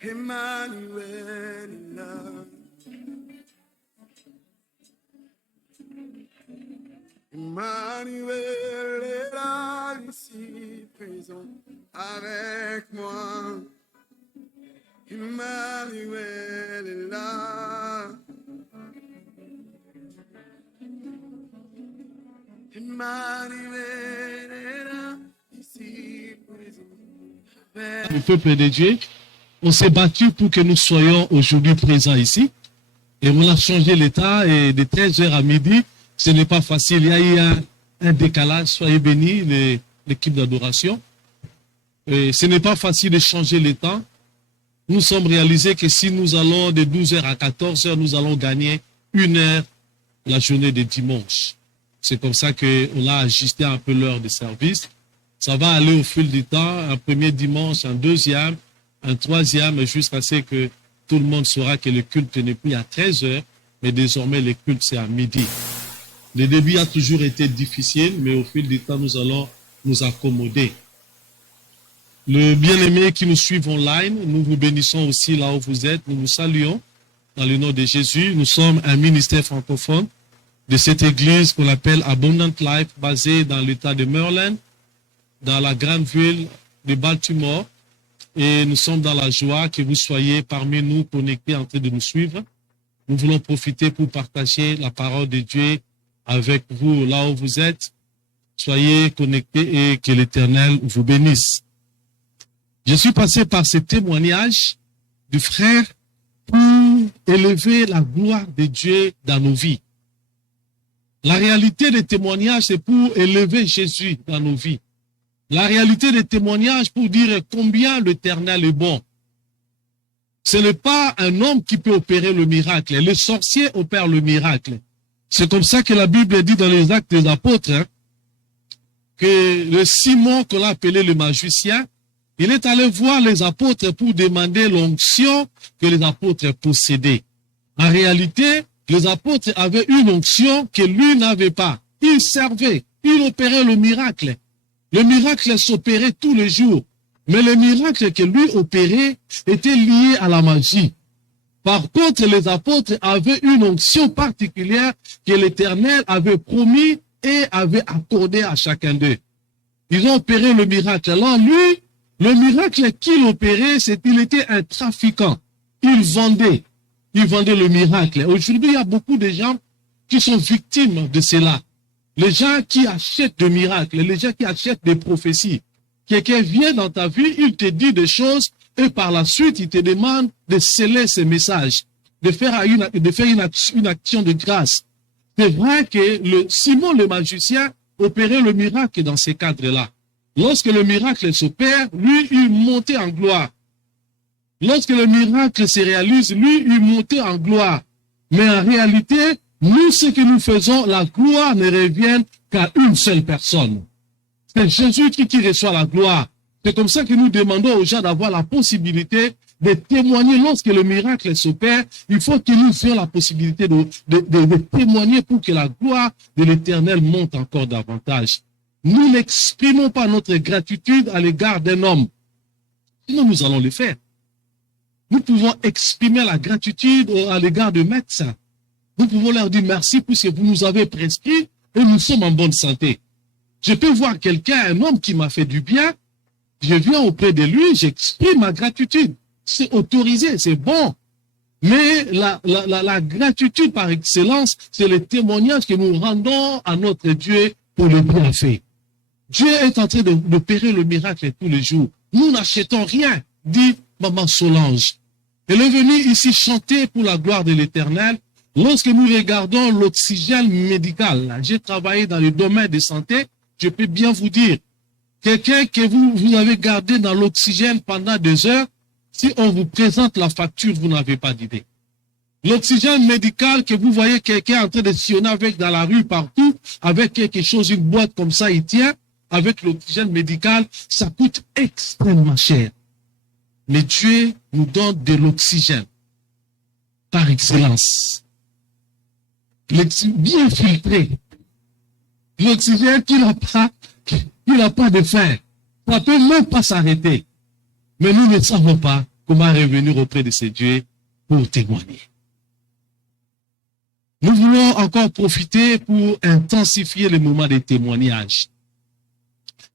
Emmanuel est là. Emmanuel est là, ici présent avec moi. Emmanuel est là. Emmanuel est là, ici présent. Le peuple de Dieu, on s'est battu pour que nous soyons aujourd'hui présents ici. Et on a changé l'état et de 13h à midi, ce n'est pas facile. Il y a eu un décalage. Soyez bénis, l'équipe d'adoration. Ce n'est pas facile de changer le temps. Nous sommes réalisés que si nous allons de 12h à 14h, nous allons gagner 1 heure la journée de dimanche. C'est comme ça qu'on a ajusté un peu l'heure de service. Ça va aller au fil du temps, un premier dimanche, un deuxième, un troisième, jusqu'à ce que tout le monde saura que le culte n'est plus à 13h, mais désormais le culte c'est à midi. Le début a toujours été difficile, mais au fil du temps, nous allons nous accommoder. Le bien-aimé qui nous suit online, nous vous bénissons aussi là où vous êtes. Nous vous saluons dans le nom de Jésus. Nous sommes un ministère francophone de cette église qu'on appelle Abundant Life, basée dans l'État de Maryland, dans la grande ville de Baltimore. Et nous sommes dans la joie que vous soyez parmi nous connectés en train de nous suivre. Nous voulons profiter pour partager la parole de Dieu avec vous là où vous êtes. Soyez connectés et que l'Éternel vous bénisse. Je suis passé par ce témoignage du frère pour élever la gloire de Dieu dans nos vies. La réalité des témoignages, c'est pour élever Jésus dans nos vies. La réalité des témoignages pour dire combien l'Éternel est bon. Ce n'est pas un homme qui peut opérer le miracle. Le sorcier opère le miracle. C'est comme ça que la Bible dit dans les Actes des Apôtres que le Simon qu'on a appelé le magicien, il est allé voir les apôtres pour demander l'onction que les apôtres possédaient. En réalité, les apôtres avaient une onction que lui n'avait pas. Il servait, il opérait le miracle. Le miracle s'opérait tous les jours. Mais le miracle que lui opérait était lié à la magie. Par contre, les apôtres avaient une onction particulière que l'Éternel avait promis et avait accordé à chacun d'eux. Ils ont opéré le miracle. Alors lui, le miracle qu'il opérait, c'est qu'il était un trafiquant. Il vendait le miracle. Aujourd'hui, il y a beaucoup de gens qui sont victimes de cela. Les gens qui achètent des miracles, les gens qui achètent des prophéties. Quelqu'un vient dans ta vie, il te dit des choses et par la suite, il te demande de sceller ces messages, de faire une action de grâce. C'est vrai que Simon le magicien opérait le miracle dans ces cadres-là. Lorsque le miracle s'opère, lui, il montait en gloire. Lorsque le miracle se réalise, lui, il montait en gloire. Mais en réalité, nous, ce que nous faisons, la gloire ne revient qu'à une seule personne. C'est Jésus qui reçoit la gloire. C'est comme ça que nous demandons aux gens d'avoir la possibilité de témoigner. Lorsque le miracle s'opère, il faut que nous ayons la possibilité de témoigner pour que la gloire de l'Éternel monte encore davantage. Nous n'exprimons pas notre gratitude à l'égard d'un homme. Sinon, nous allons le faire. Nous pouvons exprimer la gratitude à l'égard de médecins. Nous pouvons leur dire merci puisque vous nous avez prescrit et nous sommes en bonne santé. Je peux voir quelqu'un, un homme qui m'a fait du bien, je viens auprès de lui, j'exprime ma gratitude. C'est autorisé, c'est bon. Mais la gratitude par excellence, c'est le témoignage que nous rendons à notre Dieu pour le bienfait. Dieu est en train d'opérer le miracle tous les jours. Nous n'achetons rien, dit Maman Solange. Elle est venue ici chanter pour la gloire de l'Éternel. Lorsque nous regardons l'oxygène médical, j'ai travaillé dans le domaine de santé, je peux bien vous dire, quelqu'un que vous avez gardé dans l'oxygène pendant 2 heures, si on vous présente la facture, vous n'avez pas d'idée. L'oxygène médical que vous voyez quelqu'un en train de sillonner avec dans la rue partout, avec quelque chose, une boîte comme ça, il tient, avec l'oxygène médical, ça coûte extrêmement cher. Mais Dieu nous donne de l'oxygène par excellence. Bien filtré. L'oxygène qui n'a pas de fin. Ça ne peut même pas s'arrêter. Mais nous ne savons pas comment revenir auprès de ces dieux pour témoigner. Nous voulons encore profiter pour intensifier le moment des témoignages.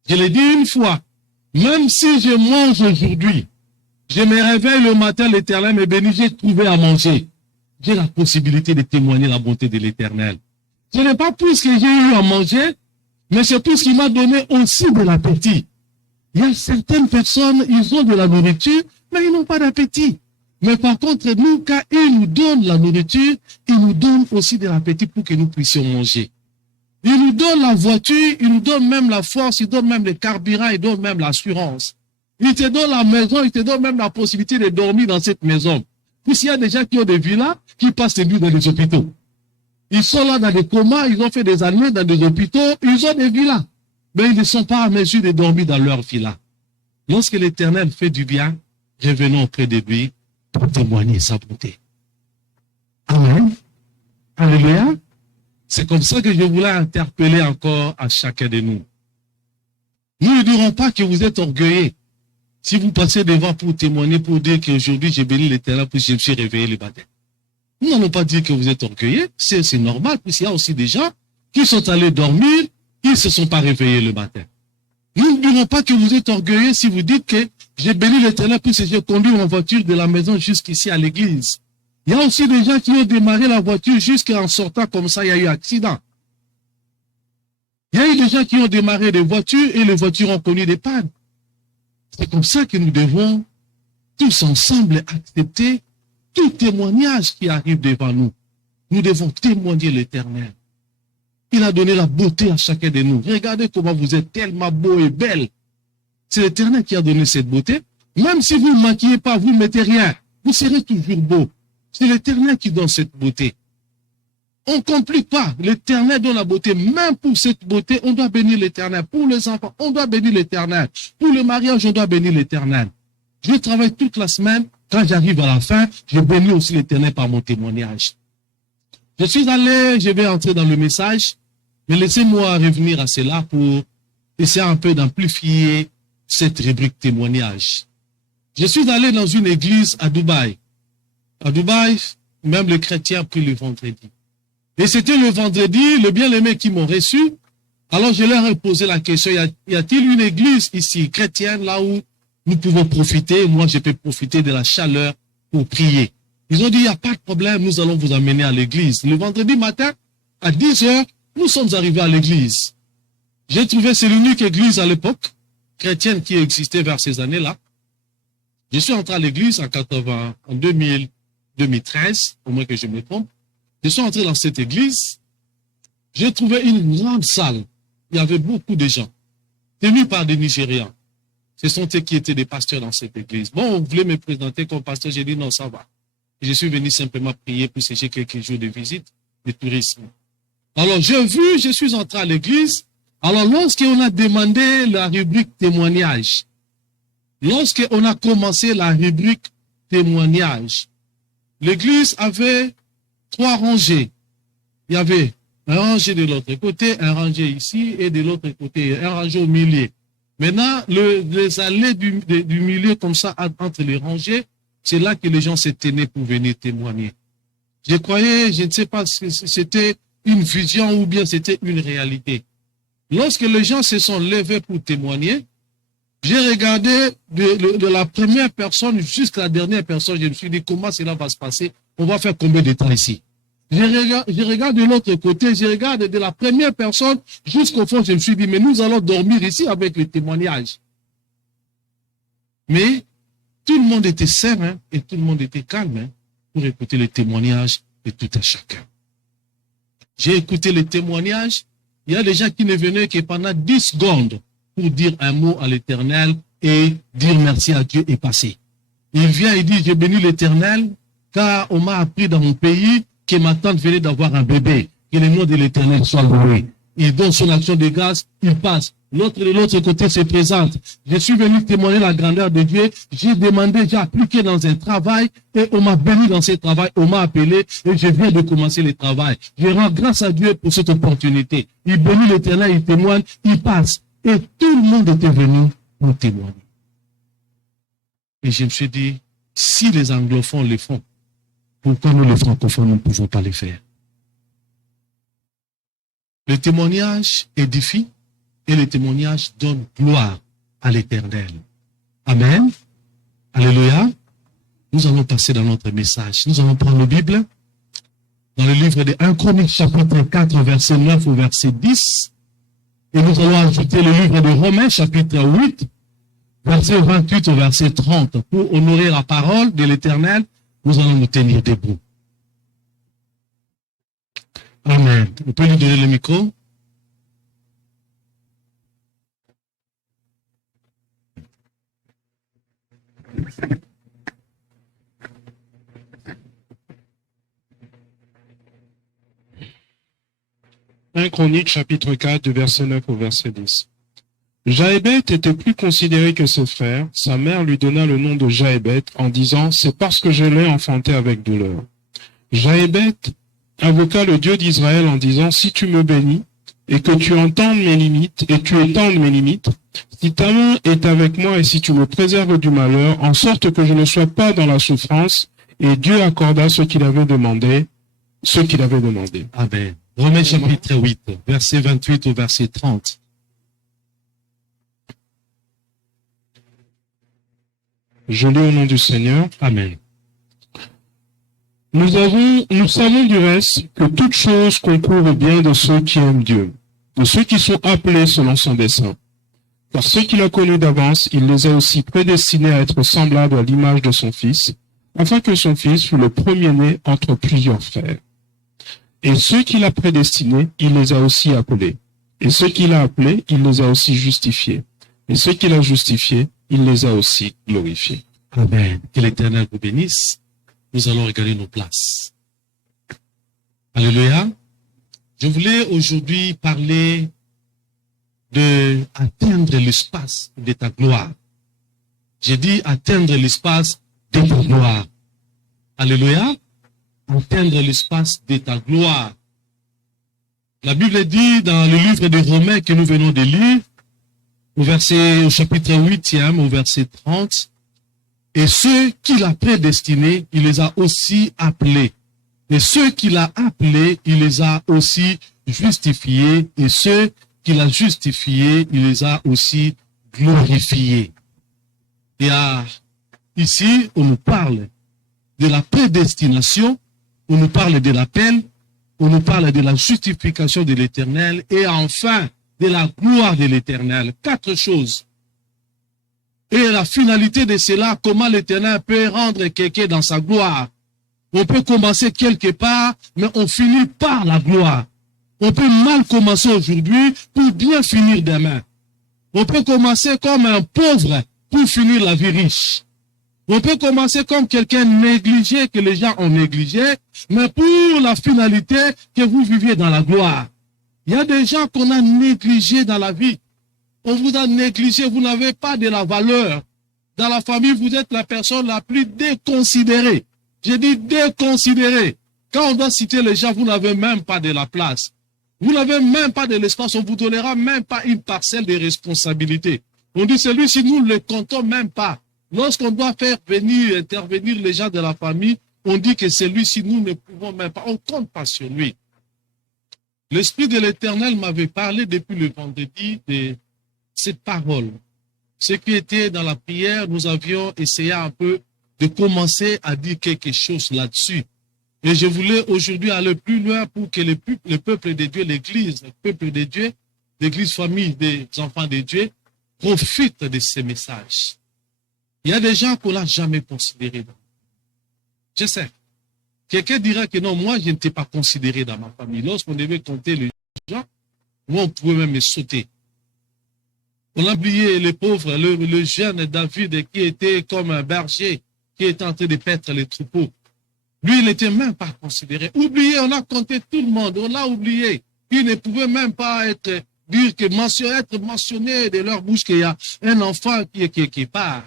Je l'ai dit une fois, même si je mange aujourd'hui, je me réveille le matin, l'Éternel me bénit, j'ai trouvé à manger. J'ai la possibilité de témoigner la bonté de l'Éternel. Ce n'est pas plus que j'ai eu à manger, mais c'est plus qu'il m'a donné aussi de l'appétit. Il y a certaines personnes, ils ont de la nourriture, mais ils n'ont pas d'appétit. Mais par contre, nous, quand il nous donne la nourriture, il nous donne aussi de l'appétit pour que nous puissions manger. Il nous donne la voiture, il nous donne même la force, il donne même le carburant, il donne même l'assurance. Il te donne la maison, il te donne même la possibilité de dormir dans cette maison. Puisqu'il y a des gens qui ont des villas, qui passent les nuits dans les hôpitaux. Ils sont là dans des comas, ils ont fait des années dans des hôpitaux, ils ont des villas. Mais ils ne sont pas à mesure de dormir dans leur villa. Lorsque l'Éternel fait du bien, revenons auprès de lui pour témoigner sa bonté. Amen. Alléluia. C'est comme ça que je voulais interpeller encore à chacun de nous. Nous ne dirons pas que vous êtes orgueilleux. Si vous passez devant pour témoigner, pour dire qu'aujourd'hui j'ai béni l'Éternel, puis je me suis réveillé le matin. Nous n'allons pas dire que vous êtes orgueilleux. C'est normal, puisqu'il y a aussi des gens qui sont allés dormir, ils ne se sont pas réveillés le matin. Nous ne dirons pas que vous êtes orgueilleux si vous dites que j'ai béni l'Éternel, puis j'ai conduit ma voiture de la maison jusqu'ici à l'église. Il y a aussi des gens qui ont démarré la voiture jusqu'en sortant comme ça, il y a eu accident. Il y a eu des gens qui ont démarré des voitures et les voitures ont connu des pannes. C'est comme ça que nous devons tous ensemble accepter tout témoignage qui arrive devant nous. Nous devons témoigner l'Éternel. Il a donné la beauté à chacun de nous. Regardez comment vous êtes tellement beau et belle. C'est l'Éternel qui a donné cette beauté. Même si vous ne maquillez pas, vous ne mettez rien, vous serez toujours beau. C'est l'Éternel qui donne cette beauté. On ne complique pas. L'Éternel donne la beauté. Même pour cette beauté, on doit bénir l'Éternel. Pour les enfants, on doit bénir l'Éternel. Pour le mariage, on doit bénir l'Éternel. Je travaille toute la semaine. Quand j'arrive à la fin, je bénis aussi l'Éternel par mon témoignage. Je vais entrer dans le message, mais laissez-moi revenir à cela pour essayer un peu d'amplifier cette rubrique témoignage. Je suis allé dans une église à Dubaï. À Dubaï, même les chrétiens prient le vendredi. Et c'était le vendredi, le bien-aimé qui m'ont reçu. Alors je leur ai posé la question, y a-t-il une église ici, chrétienne, là où nous pouvons profiter? Moi, je peux profiter de la chaleur pour prier. Ils ont dit, il n'y a pas de problème, nous allons vous amener à l'église. Le vendredi matin, à 10 heures, nous sommes arrivés à l'église. J'ai trouvé, c'est l'unique église à l'époque, chrétienne qui existait vers ces années-là. Je suis entré à l'église en 2013, au moins que je me trompe. Je suis entré dans cette église. J'ai trouvé une grande salle. Il y avait beaucoup de gens, tenus par des Nigérians. Ce sont eux qui étaient des pasteurs dans cette église. Bon, on voulait me présenter comme pasteur. J'ai dit non, ça va. Et je suis venu simplement prier pour que j'ai quelques jours de visite, de tourisme. Alors, je suis entré à l'église. Alors, lorsqu'on a demandé la rubrique témoignage, lorsqu'on a commencé la rubrique témoignage, l'église avait 3 rangées. Il y avait un rangé de l'autre côté, un rangé ici et de l'autre côté, un rangé au milieu. Maintenant, les allées du milieu comme ça, entre les rangées, c'est là que les gens se tenaient pour venir témoigner. Je croyais, je ne sais pas si c'était une vision ou bien c'était une réalité. Lorsque les gens se sont levés pour témoigner, j'ai regardé de la première personne jusqu'à la dernière personne, je me suis dit comment cela va se passer, on va faire combien de temps ici? Je regarde de l'autre côté, je regarde de la première personne jusqu'au fond, je me suis dit, mais nous allons dormir ici avec le témoignage. Mais tout le monde était serein et tout le monde était calme pour écouter le témoignage de tout un chacun. J'ai écouté le témoignage, il y a des gens qui ne venaient que pendant 10 secondes pour dire un mot à l'Éternel et dire merci à Dieu et passer. Il vient et dit, j'ai béni l'Éternel car on m'a appris dans mon pays que ma tante venait d'avoir un bébé. Que le nom de l'Éternel soit loué. Il donne son action de grâce, il passe. L'autre de l'autre côté se présente. Je suis venu témoigner la grandeur de Dieu. J'ai demandé, j'ai appliqué dans un travail et on m'a béni dans ce travail. On m'a appelé et je viens de commencer le travail. Je rends grâce à Dieu pour cette opportunité. Il bénit l'Éternel, il témoigne, il passe. Et tout le monde était venu pour témoigner. Et je me suis dit, Si les anglophones le font, pourquoi nous les francophones ne pouvons pas les faire? Le témoignage édifie et le témoignage donne gloire à l'Éternel. Amen. Alléluia. Nous allons passer dans notre message. Nous allons prendre la Bible dans le livre de 1 Chronique chapitre 4 verset 9 au verset 10 et nous allons ajouter le livre de Romains chapitre 8 verset 28 au verset 30. Pour honorer la parole de l'Éternel, nous allons nous tenir debout. Amen. On peut lui donner le micro? Un Chronique chapitre 4 du verset 9 au verset 10. Jaébet était plus considéré que ses frères. Sa mère lui donna le nom de Jaébet en disant « C'est parce que je l'ai enfanté avec douleur ». Jaébet invoqua le Dieu d'Israël en disant « Si tu me bénis et que tu entendes mes limites et tu étendes mes limites, si ta main est avec moi et si tu me préserves du malheur, en sorte que je ne sois pas dans la souffrance. » Et Dieu accorda ce qu'il avait demandé. Amen. Romains chapitre 8, verset 28 au verset 30. Je lis au nom du Seigneur. Amen. Nous savons du reste que toute chose concourt au bien de ceux qui aiment Dieu, de ceux qui sont appelés selon son dessein. Car ceux qu'il a connus d'avance, il les a aussi prédestinés à être semblables à l'image de son Fils, afin que son Fils fût le premier-né entre plusieurs frères. Et ceux qu'il a prédestinés, il les a aussi appelés. Et ceux qu'il a appelés, il les a aussi justifiés. Et ceux qu'il a justifiés, il les a aussi glorifiés. Amen. Que l'Éternel vous bénisse. Nous allons regarder nos places. Alléluia. Je voulais aujourd'hui parler de atteindre l'espace de ta gloire. J'ai dit atteindre l'espace de ta gloire. Alléluia. Atteindre l'espace de ta gloire. La Bible dit dans le livre de Romains que nous venons de lire, au chapitre 8e, au verset 30, et ceux qu'il a prédestinés, il les a aussi appelés. Et ceux qu'il a appelés, il les a aussi justifiés. Et ceux qu'il a justifiés, il les a aussi glorifiés. Et ici, on nous parle de la prédestination, on nous parle de l'appel, on nous parle de la justification de l'Éternel et enfin de la gloire de l'Éternel. 4 choses. Et la finalité de cela, comment l'Éternel peut rendre quelqu'un dans sa gloire. On peut commencer quelque part, mais on finit par la gloire. On peut mal commencer aujourd'hui pour bien finir demain. On peut commencer comme un pauvre pour finir la vie riche. On peut commencer comme quelqu'un négligé que les gens ont négligé, mais pour la finalité que vous viviez dans la gloire. Il y a des gens qu'on a négligés dans la vie. On vous a négligé, vous n'avez pas de la valeur. Dans la famille, vous êtes la personne la plus déconsidérée. J'ai dit déconsidérée. Quand on doit citer les gens, vous n'avez même pas de la place. Vous n'avez même pas de l'espace, on vous donnera même pas une parcelle de responsabilité. On dit celui-ci, nous ne le comptons même pas. Lorsqu'on doit faire intervenir les gens de la famille, on dit que celui-ci, nous ne pouvons même pas, on ne compte pas sur lui. L'Esprit de l'Éternel m'avait parlé depuis le vendredi de cette parole. Ce qui était dans la prière, nous avions essayé un peu de commencer à dire quelque chose là-dessus. Et je voulais aujourd'hui aller plus loin pour que le peuple de Dieu, l'Église, le peuple de Dieu, l'Église famille des enfants de Dieu, profite de ces messages. Il y a des gens qu'on n'a jamais considérés. Je sais. Quelqu'un dira que non, moi, je ne t'ai pas considéré dans ma famille. Lorsqu'on devait compter les gens, moi, on pouvait même me sauter. On a oublié les pauvres, le jeune David qui était comme un berger, qui était en train de paître les troupeaux. Lui, il n'était même pas considéré. Oublié, on a compté tout le monde, on l'a oublié. Il ne pouvait même pas être mentionné de leur bouche qu'il y a un enfant qui part.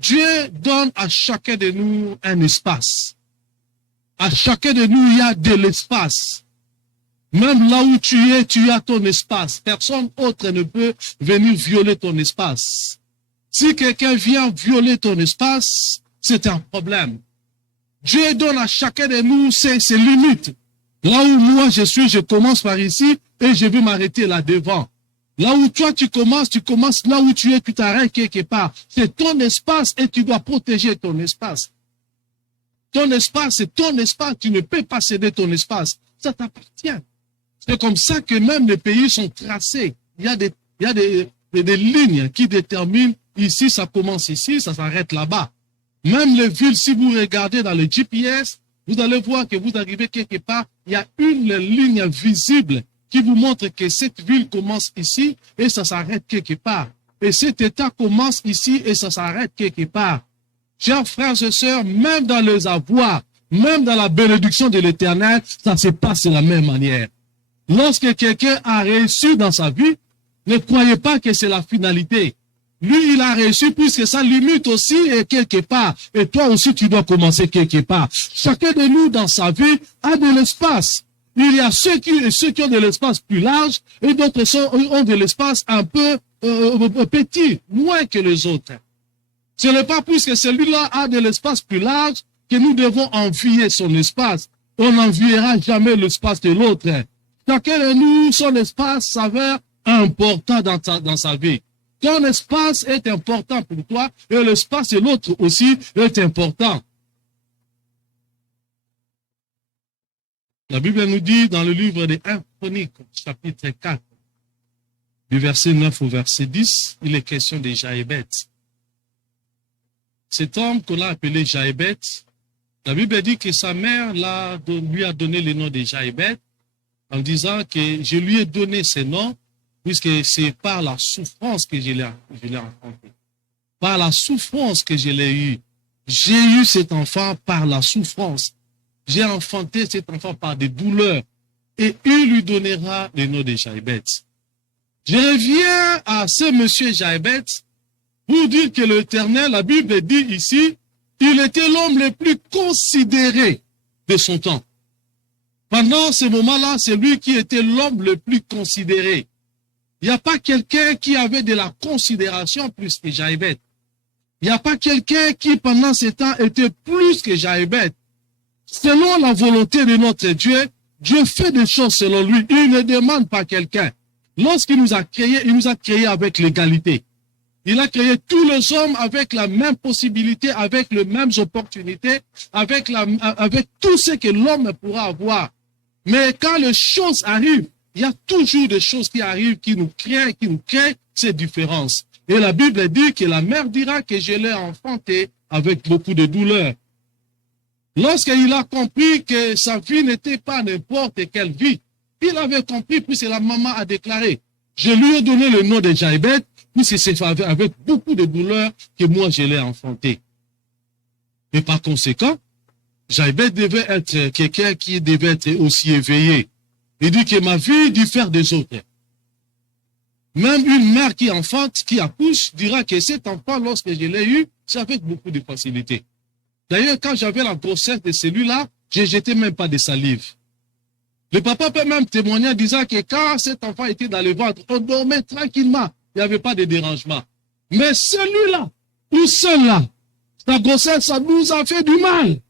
Dieu donne à chacun de nous un espace. À chacun de nous, il y a de l'espace. Même là où tu as ton espace. Personne autre ne peut venir violer ton espace. Si quelqu'un vient violer ton espace, c'est un problème. Dieu donne à chacun de nous ses limites. Là où moi je suis, je commence par ici et je vais m'arrêter là devant. Là où toi tu commences là où tu es, tu t'arrêtes quelque part. C'est ton espace et tu dois protéger ton espace. Ton espace, c'est ton espace. Tu ne peux pas céder ton espace. Ça t'appartient. C'est comme ça que même les pays sont tracés. Il y a des lignes qui déterminent ici, ça commence ici, ça s'arrête là-bas. Même les villes, si vous regardez dans le GPS, vous allez voir que vous arrivez quelque part, il y a une ligne visible qui vous montre que cette ville commence ici et ça s'arrête quelque part. Et cet État commence ici et ça s'arrête quelque part. Chers frères et sœurs, même dans les avoirs, même dans la bénédiction de l'Éternel, ça se passe de la même manière. Lorsque quelqu'un a réussi dans sa vie, ne croyez pas que c'est la finalité. Lui, il a réussi puisque sa limite aussi est quelque part. Et toi aussi, tu dois commencer quelque part. Chacun de nous, dans sa vie, a de l'espace. Il y a ceux qui ont de l'espace plus large et d'autres ont de l'espace un peu petit, moins que les autres. Ce n'est pas puisque celui-là a de l'espace plus large que nous devons envier son espace. On n'enviera jamais l'espace de l'autre. Chacun de nous, son espace s'avère important dans sa vie. Ton espace est important pour toi et l'espace de l'autre aussi est important. La Bible nous dit dans le livre des 1 Chroniques, chapitre 4, du verset 9 au verset 10, il est question de Jaébet. Cet homme qu'on a appelé Jaébet, la Bible dit que sa mère lui a donné le nom de Jaébet en disant que je lui ai donné ce nom puisque c'est par la souffrance que je l'ai enfanté. Par la souffrance que je l'ai eu. J'ai eu cet enfant par la souffrance. J'ai enfanté cet enfant par des douleurs. Et il lui donnera le nom de Jaébet. Je reviens à ce monsieur Jaébet pour dire que l'Éternel, la Bible dit ici, il était l'homme le plus considéré de son temps. Pendant ce moment-là, c'est lui qui était l'homme le plus considéré. Il n'y a pas quelqu'un qui avait de la considération plus que Jaébet. Il n'y a pas quelqu'un qui, pendant ce temps, était plus que Jaébet. Selon la volonté de notre Dieu, Dieu fait des choses selon lui. Il ne demande pas quelqu'un. Lorsqu'il nous a créés, il nous a créés avec l'égalité. Il a créé tous les hommes avec la même possibilité, avec les mêmes opportunités, avec tout ce que l'homme pourra avoir. Mais quand les choses arrivent, il y a toujours des choses qui arrivent, qui nous créent ces différences. Et la Bible dit que la mère dira que je l'ai enfanté avec beaucoup de douleur. Lorsqu'il a compris que sa vie n'était pas n'importe quelle vie, il avait compris puisque la maman a déclaré, je lui ai donné le nom de Jaébet, puisque c'est avec beaucoup de douleur que moi je l'ai enfanté. Et par conséquent, Jaébet devait être quelqu'un qui devait être aussi éveillé. Il dit que ma vie diffère des autres. Même une mère qui enfante, qui accouche, dira que cet enfant, lorsque je l'ai eu, c'est avec beaucoup de facilité. D'ailleurs, quand j'avais la grossesse de celui-là, je n'étais même pas de salive. Le papa peut même témoigner en disant que quand cet enfant était dans le ventre, on dormait tranquillement. Il n'y avait pas de dérangement. Mais celui-là, ou celle-là, sa grossesse, ça nous a fait du mal.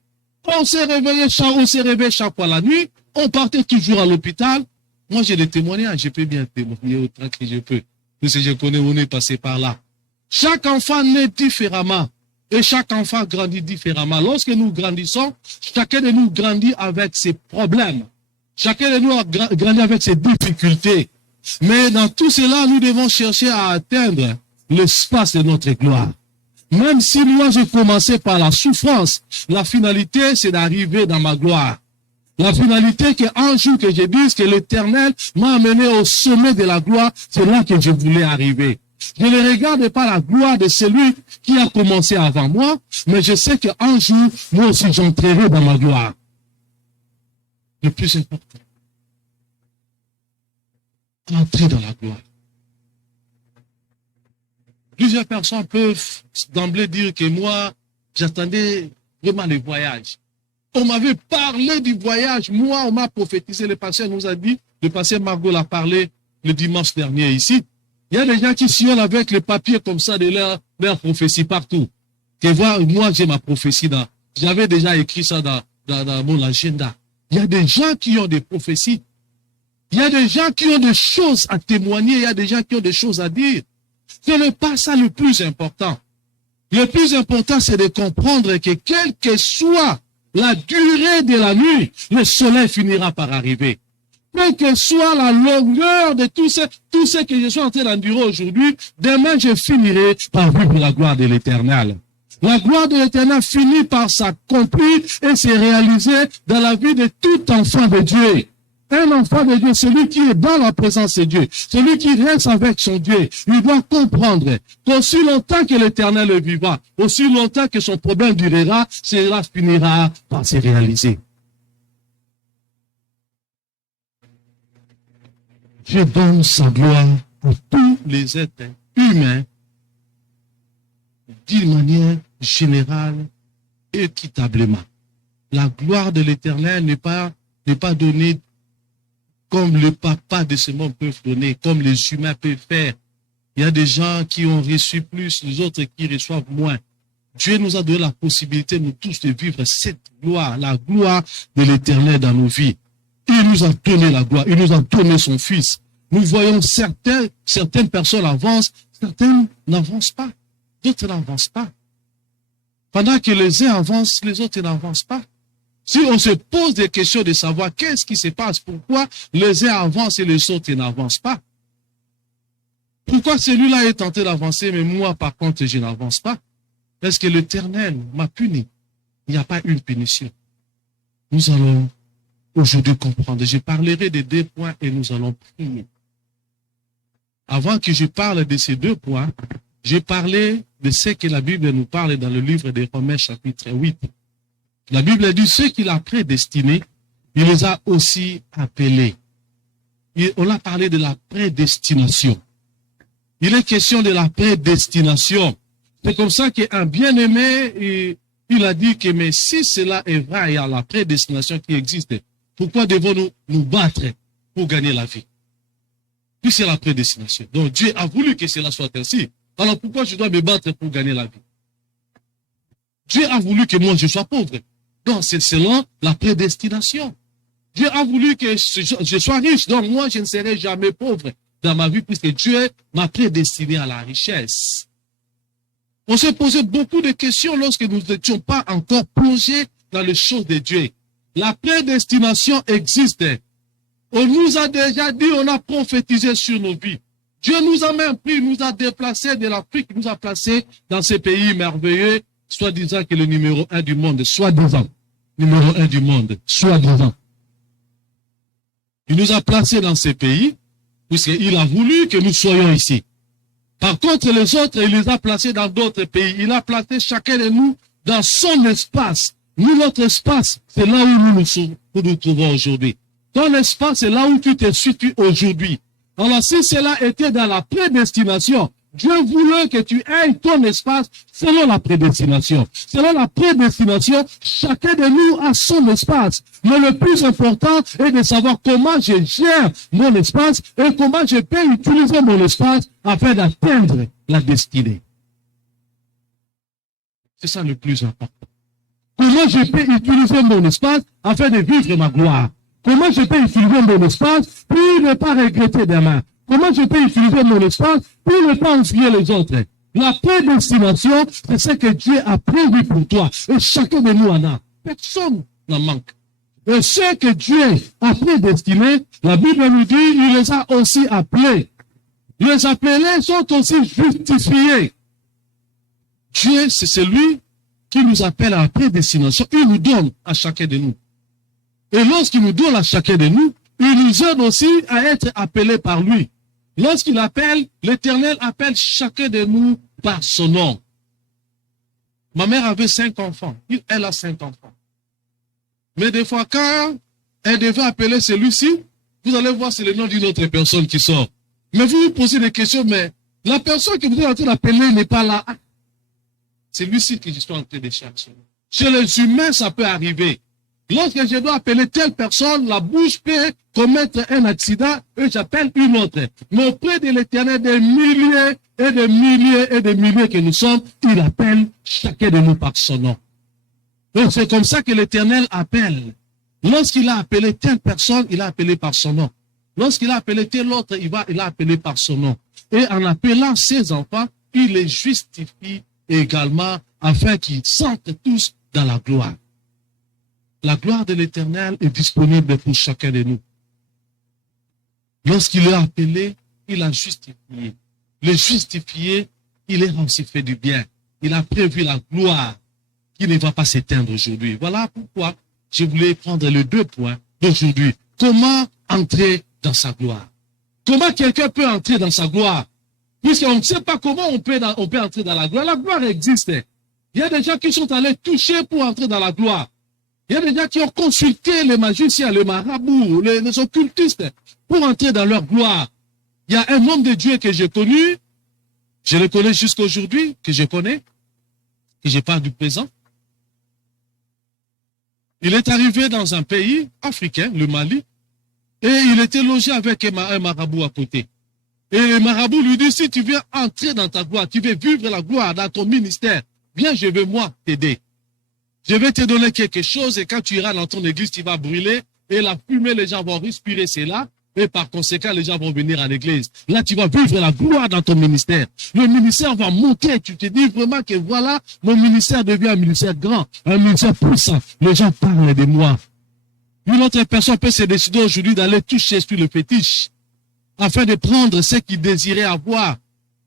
On s'est réveillé chaque fois la nuit. On partait toujours à l'hôpital. Moi, j'ai des témoignages. Je peux bien témoigner autant que je peux. Parce que je connais, on est passé par là. Chaque enfant naît différemment. Et chaque enfant grandit différemment. Lorsque nous grandissons, chacun de nous grandit avec ses problèmes. Chacun de nous grandit avec ses difficultés. Mais dans tout cela, nous devons chercher à atteindre l'espace de notre gloire. Même si moi, j'ai commencé par la souffrance, la finalité, c'est d'arriver dans ma gloire. La finalité, qu'un jour que je dise que l'Éternel m'a amené au sommet de la gloire, c'est là que je voulais arriver. Je ne regarde pas la gloire de celui qui a commencé avant moi, mais je sais qu'un jour, moi aussi, j'entrerai dans ma gloire. Le plus important, entrer dans la gloire. Plusieurs personnes peuvent d'emblée dire que moi, j'attendais vraiment le voyage. On m'avait parlé du voyage. Moi, on m'a prophétisé. Le pasteur nous a dit, le pasteur Margot l'a parlé le dimanche dernier ici. Il y a des gens qui sillonnent avec les papiers comme ça de leur prophétie partout. Tu vois, moi, j'ai ma prophétie j'avais déjà écrit ça dans mon agenda. Il y a des gens qui ont des prophéties. Il y a des gens qui ont des choses à témoigner. Il y a des gens qui ont des choses à dire. Ce n'est pas ça le plus important. Le plus important, c'est de comprendre que quelle que soit la durée de la nuit, le soleil finira par arriver. Quelle que soit la longueur de tout ce que je suis en train d'endurer aujourd'hui, demain je finirai par vivre la gloire de l'Éternel. La gloire de l'Éternel finit par s'accomplir et se réaliser dans la vie de tout enfant de Dieu. Un enfant de Dieu, celui qui est dans la présence de Dieu, celui qui reste avec son Dieu, il doit comprendre qu'aussi longtemps que l'Éternel vivra, aussi longtemps que son problème durera, cela finira par se réaliser. Dieu donne sa gloire à tous les êtres humains d'une manière générale, équitablement. La gloire de l'Éternel n'est pas donnée comme le papa de ce monde peut donner, comme les humains peuvent faire. Il y a des gens qui ont reçu plus, les autres qui reçoivent moins. Dieu nous a donné la possibilité, nous tous, de vivre cette gloire, la gloire de l'Éternel dans nos vies. Il nous a donné la gloire, il nous a donné son Fils. Nous voyons certaines personnes avancent, certaines n'avancent pas, d'autres n'avancent pas. Pendant que les uns avancent, les autres n'avancent pas. Si on se pose des questions de savoir qu'est-ce qui se passe, pourquoi les uns avancent et les autres n'avancent pas. Pourquoi celui-là est tenté d'avancer, mais moi, par contre, je n'avance pas? Est-ce que l'Éternel m'a puni? Il n'y a pas une punition. Nous allons aujourd'hui comprendre. Je parlerai des 2 points et nous allons prier. Avant que je parle de ces 2 points, j'ai parlé de ce que la Bible nous parle dans le livre des Romains chapitre 8. La Bible dit, ceux qu'il a prédestinés, il les a aussi appelés. On a parlé de la prédestination. Il est question de la prédestination. C'est comme ça qu'un bien-aimé, il a dit que mais si cela est vrai, il y a la prédestination qui existe, pourquoi devons-nous nous battre pour gagner la vie? Puis c'est la prédestination. Donc Dieu a voulu que cela soit ainsi. Alors pourquoi je dois me battre pour gagner la vie? Dieu a voulu que moi je sois pauvre. Donc c'est selon la prédestination. Dieu a voulu que je sois riche. Donc moi je ne serai jamais pauvre dans ma vie puisque Dieu m'a prédestiné à la richesse. On s'est posé beaucoup de questions lorsque nous n'étions pas encore plongés dans les choses de Dieu. La prédestination existe. On nous a déjà dit, on a prophétisé sur nos vies. Dieu nous a même pris, nous a déplacés de l'Afrique, nous a placés dans ces pays merveilleux, soi-disant que le numéro 1 du monde, soi-disant. Numéro 1 du monde, soi-disant. Il nous a placés dans ces pays, puisqu'il a voulu que nous soyons ici. Par contre, les autres, il les a placés dans d'autres pays. Il a placé chacun de nous dans son espace. Nous, notre espace, c'est là où nous trouvons aujourd'hui. Ton espace, c'est là où tu te situes aujourd'hui. Alors, si cela était dans la prédestination, Dieu voulait que tu aies ton espace selon la prédestination. Selon la prédestination, chacun de nous a son espace. Mais le plus important est de savoir comment je gère mon espace et comment je peux utiliser mon espace afin d'atteindre la destinée. C'est ça le plus important. Comment je peux utiliser mon espace afin de vivre ma gloire? Comment je peux utiliser mon espace pour ne pas regretter demain? Comment je peux utiliser mon espace pour ne pas enfuir les autres? La prédestination, c'est ce que Dieu a prévu pour toi. Et chacun de nous en a. Personne n'en manque. Et ceux que Dieu a prédestinés, la Bible nous dit, il les a aussi appelés. Les appelés sont aussi justifiés. Dieu, c'est celui qui nous appelle à la prédestination. Il nous donne à chacun de nous. Et lorsqu'il nous donne à chacun de nous, il nous aide aussi à être appelés par lui. Lorsqu'il appelle, l'Éternel appelle chacun de nous par son nom. Ma mère avait 5 enfants. Elle a 5 enfants. Mais des fois, quand elle devait appeler celui-ci, vous allez voir, c'est le nom d'une autre personne qui sort. Mais vous vous posez des questions, mais la personne que vous êtes en train d'appeler n'est pas là. C'est lui-ci que je suis en train de chercher. Chez les humains, ça peut arriver. Lorsque je dois appeler telle personne, la bouche peut commettre un accident et j'appelle une autre. Mais auprès de l'Éternel, des milliers et des milliers et des milliers que nous sommes, il appelle chacun de nous par son nom. Donc c'est comme ça que l'Éternel appelle. Lorsqu'il a appelé telle personne, il a appelé par son nom. Lorsqu'il a appelé tel autre, il a appelé par son nom. Et en appelant ses enfants, il les justifie également afin qu'ils sentent tous dans la gloire. La gloire de l'Éternel est disponible pour chacun de nous. Lorsqu'il l'a appelé, il a justifié. Le justifié, il est aussi fait du bien. Il a prévu la gloire qui ne va pas s'éteindre aujourd'hui. Voilà pourquoi je voulais prendre les 2 points d'aujourd'hui. Comment entrer dans sa gloire? Comment quelqu'un peut entrer dans sa gloire? Puisqu'on ne sait pas comment on peut entrer dans la gloire. La gloire existe. Il y a des gens qui sont allés toucher pour entrer dans la gloire. Il y a des gens qui ont consulté les magiciens, les marabouts, les occultistes pour entrer dans leur gloire. Il y a un homme de Dieu que j'ai connu, je le connais jusqu'à aujourd'hui, que je connais, que je parle du présent. Il est arrivé dans un pays africain, le Mali, et il était logé avec un marabout à côté. Et le marabout lui dit, si tu veux entrer dans ta gloire, tu veux vivre la gloire dans ton ministère, viens, je vais moi t'aider. Je vais te donner quelque chose et quand tu iras dans ton église, tu vas brûler et la fumée, les gens vont respirer, c'est là. Et par conséquent, les gens vont venir à l'église. Là, tu vas vivre la gloire dans ton ministère. Le ministère va monter. Tu te dis vraiment que voilà, mon ministère devient un ministère grand, un ministère puissant. Les gens parlent de moi. Une autre personne peut se décider aujourd'hui d'aller toucher sur le fétiche afin de prendre ce qu'il désirait avoir.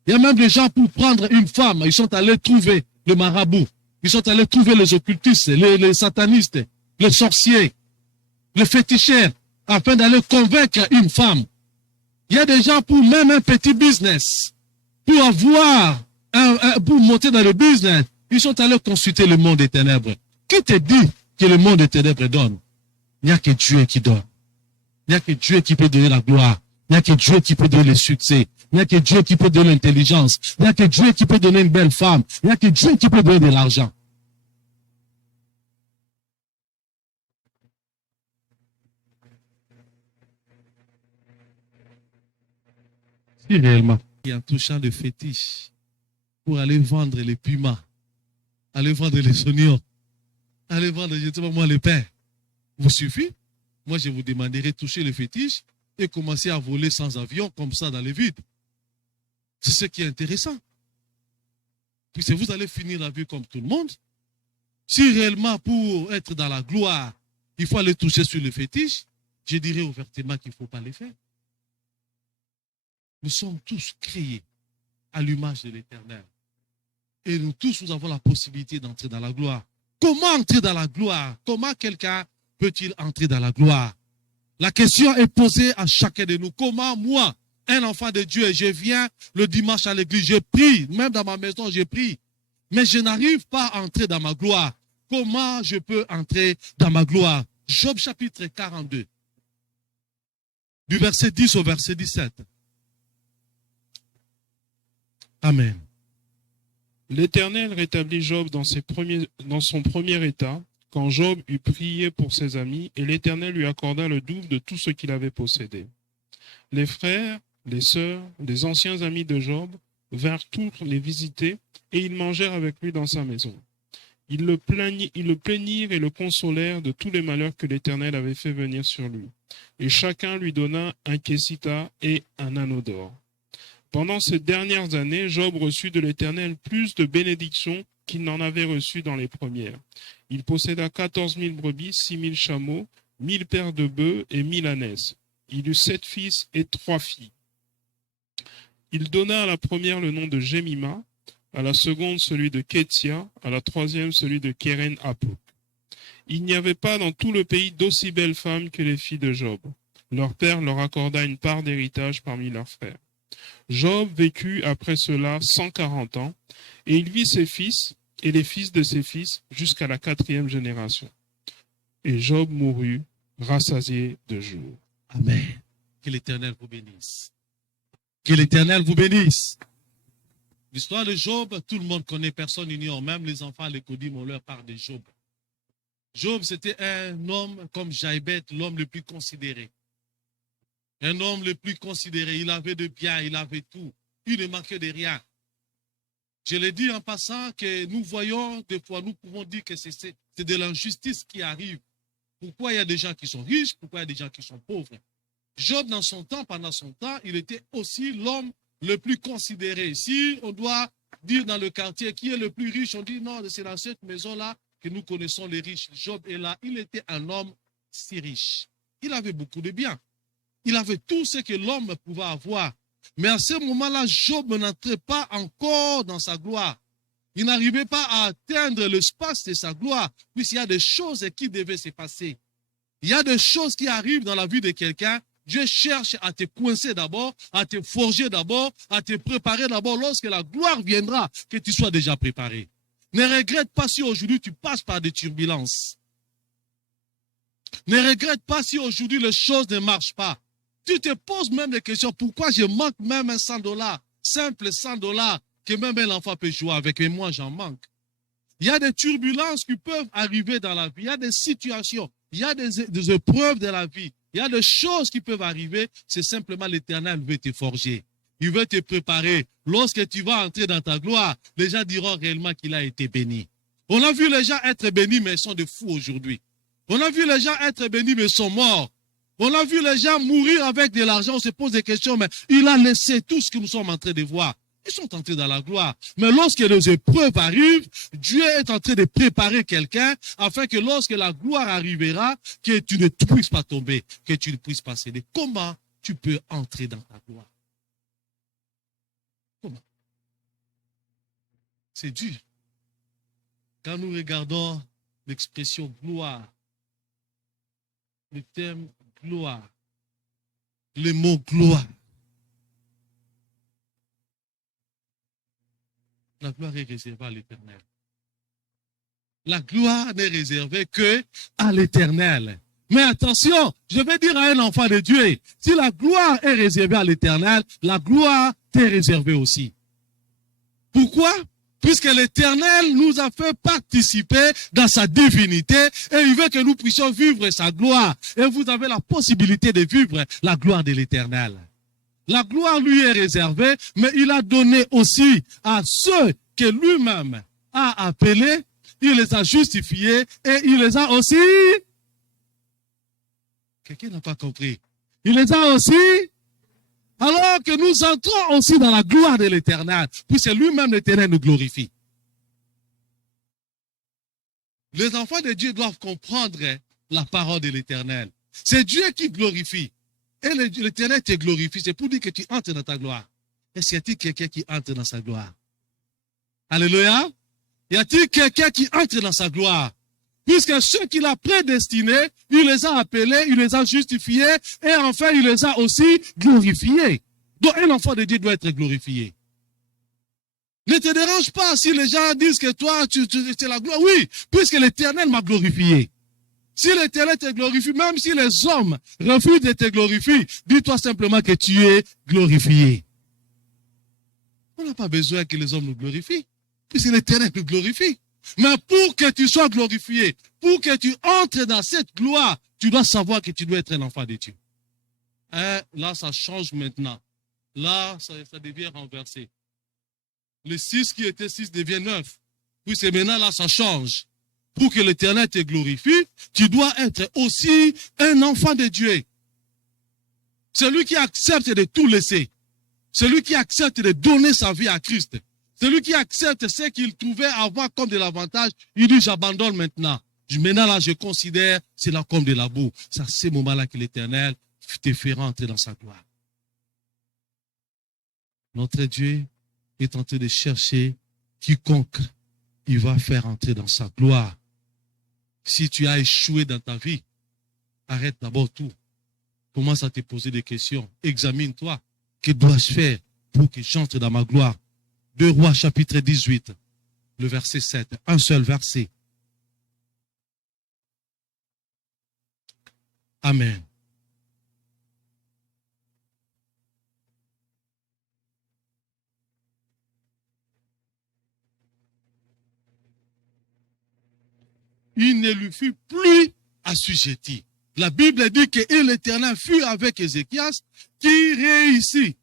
Il y a même des gens pour prendre une femme, ils sont allés trouver le marabout. Ils sont allés trouver les occultistes, les satanistes, les sorciers, les féticheurs, afin d'aller convaincre une femme. Il y a des gens pour même un petit business, pour avoir, pour monter dans le business, ils sont allés consulter le monde des ténèbres. Qui te dit que le monde des ténèbres donne? Il n'y a que Dieu qui donne. Il n'y a que Dieu qui peut donner la gloire. Il n'y a que Dieu qui peut donner le succès. Il n'y a que Dieu qui peut donner l'intelligence. Il n'y a que Dieu qui peut donner une belle femme. Il n'y a que Dieu qui peut donner de l'argent. Si réellement, en touchant le fétiche pour aller vendre les pumas, aller vendre les oignons, aller vendre, je ne sais pas moi, le pain, vous suffit? Moi, je vous demanderai de toucher le fétiche et commencer à voler sans avion comme ça dans les vides. C'est ce qui est intéressant. Puisque vous allez finir la vie comme tout le monde. Si réellement pour être dans la gloire, il faut aller toucher sur le fétiche, je dirais ouvertement qu'il ne faut pas le faire. Nous sommes tous créés à l'image de l'Éternel. Et nous tous, nous avons la possibilité d'entrer dans la gloire. Comment entrer dans la gloire? Comment quelqu'un peut-il entrer dans la gloire? La question est posée à chacun de nous. Comment moi, un enfant de Dieu, je viens le dimanche à l'église, je prie, même dans ma maison, je prie, mais je n'arrive pas à entrer dans ma gloire. Comment je peux entrer dans ma gloire? Job chapitre 42, du verset 10 au verset 17. Amen. L'Éternel rétablit Job dans son premier état, quand Job eut prié pour ses amis, et l'Éternel lui accorda le double de tout ce qu'il avait possédé. Les frères, les sœurs, les anciens amis de Job vinrent tous les visiter, et ils mangèrent avec lui dans sa maison. Ils le plaignirent et le consolèrent de tous les malheurs que l'Éternel avait fait venir sur lui. Et chacun lui donna un kessita et un anneau d'or. Pendant ces dernières années, Job reçut de l'Éternel plus de bénédictions qu'il n'en avait reçues dans les premières. Il posséda 14 000 brebis, 6 000 chameaux, 1000 paires de bœufs et 1000 ânesses. Il eut 7 fils et 3 filles. Il donna à la première le nom de Jémima, à la seconde celui de Kétia, à la troisième celui de Kéren Apuk. Il n'y avait pas dans tout le pays d'aussi belles femmes que les filles de Job. Leur père leur accorda une part d'héritage parmi leurs frères. Job vécut après cela 140 ans, et il vit ses fils et les fils de ses fils jusqu'à la 4e génération. Et Job mourut, rassasié de jours. Amen. Que l'Éternel vous bénisse. Que l'Éternel vous bénisse. L'histoire de Job, tout le monde connaît, personne n'ignore, même les enfants à l'école ont leur part de Job. Job, c'était un homme comme Jaïbet, l'homme le plus considéré. Un homme le plus considéré. Il avait de bien, il avait tout. Il ne manquait de rien. Je l'ai dit en passant que nous voyons, des fois, nous pouvons dire que c'est de l'injustice qui arrive. Pourquoi il y a des gens qui sont riches, pourquoi il y a des gens qui sont pauvres. Job, dans son temps, pendant son temps, il était aussi l'homme le plus considéré. Si on doit dire dans le quartier qui est le plus riche, on dit non, c'est dans cette maison-là que nous connaissons les riches. Job est là. Il était un homme si riche. Il avait beaucoup de biens. Il avait tout ce que l'homme pouvait avoir. Mais à ce moment-là, Job n'entrait pas encore dans sa gloire. Il n'arrivait pas à atteindre l'espace de sa gloire, puisqu'il y a des choses qui devaient se passer. Il y a des choses qui arrivent dans la vie de quelqu'un. Dieu cherche à te coincer d'abord, à te forger d'abord, à te préparer d'abord. Lorsque la gloire viendra, que tu sois déjà préparé. Ne regrette pas si aujourd'hui tu passes par des turbulences. Ne regrette pas si aujourd'hui les choses ne marchent pas. Tu te poses même des questions. Pourquoi je manque même un $100, simple $100, que même un enfant peut jouer avec, et moi j'en manque. Il y a des turbulences qui peuvent arriver dans la vie. Il y a des situations. Il y a des épreuves de la vie. Il y a des choses qui peuvent arriver. C'est simplement l'Éternel veut te forger. Il veut te préparer. Lorsque tu vas entrer dans ta gloire, les gens diront réellement qu'il a été béni. On a vu les gens être bénis, mais ils sont des fous aujourd'hui. On a vu les gens être bénis, mais ils sont morts. On a vu les gens mourir avec de l'argent. On se pose des questions, mais il a laissé tout ce que nous sommes en train de voir. Ils sont entrés dans la gloire. Mais lorsque les épreuves arrivent, Dieu est en train de préparer quelqu'un afin que lorsque la gloire arrivera, que tu ne puisses pas tomber, que tu ne puisses pas céder. Comment tu peux entrer dans ta gloire? Comment? C'est dur. Quand nous regardons l'expression gloire, le terme gloire, le mot gloire, la gloire est réservée à l'Éternel. La gloire n'est réservée que à l'Éternel. Mais attention, je vais dire à un enfant de Dieu, si la gloire est réservée à l'Éternel, la gloire t'est réservée aussi. Pourquoi? Puisque l'Éternel nous a fait participer dans sa divinité et il veut que nous puissions vivre sa gloire. Et vous avez la possibilité de vivre la gloire de l'Éternel. La gloire lui est réservée, mais il a donné aussi à ceux que lui-même a appelés, il les a justifiés et il les a aussi... Quelqu'un n'a pas compris. Il les a aussi... Alors que nous entrons aussi dans la gloire de l'Éternel, puisque lui-même l'Éternel nous glorifie. Les enfants de Dieu doivent comprendre la parole de l'Éternel. C'est Dieu qui glorifie. Et l'Éternel te glorifie. C'est pour dire que tu entres dans ta gloire. Est-ce qu'il y a quelqu'un qui entre dans sa gloire? Alléluia. Y a-t-il quelqu'un qui entre dans sa gloire? Puisque ceux qu'il a prédestinés, il les a appelés, il les a justifiés, et enfin il les a aussi glorifiés. Donc un enfant de Dieu doit être glorifié. Ne te dérange pas si les gens disent que toi, c'est la gloire. Oui, puisque l'Éternel m'a glorifié. Si l'Éternel te glorifie, même si les hommes refusent de te glorifier, dis-toi simplement que tu es glorifié. On n'a pas besoin que les hommes nous glorifient, puisque l'Éternel nous glorifie. Mais pour que tu sois glorifié, pour que tu entres dans cette gloire, tu dois savoir que tu dois être un enfant de Dieu. Hein? Là, ça change maintenant. Là, ça devient renversé. Le 6 qui était 6 devient 9. Puis c'est maintenant, là, ça change. Pour que l'Éternel te glorifie, tu dois être aussi un enfant de Dieu. Celui qui accepte de tout laisser. Celui qui accepte de donner sa vie à Christ. Celui qui accepte ce qu'il trouvait avant comme de l'avantage, il dit j'abandonne maintenant. Maintenant là, je considère cela comme de la boue. C'est à ce moment-là que l'Éternel te fera entrer dans sa gloire. Notre Dieu est en train de chercher quiconque il va faire entrer dans sa gloire. Si tu as échoué dans ta vie, arrête d'abord tout. Commence à te poser des questions. Examine-toi. Que dois-je faire pour que j'entre dans ma gloire? 2 Rois chapitre 18, le verset 7. Un seul verset. Amen. il ne lui fut plus assujetti. La Bible dit que l'Éternel fut avec Ézéchias qui réussit.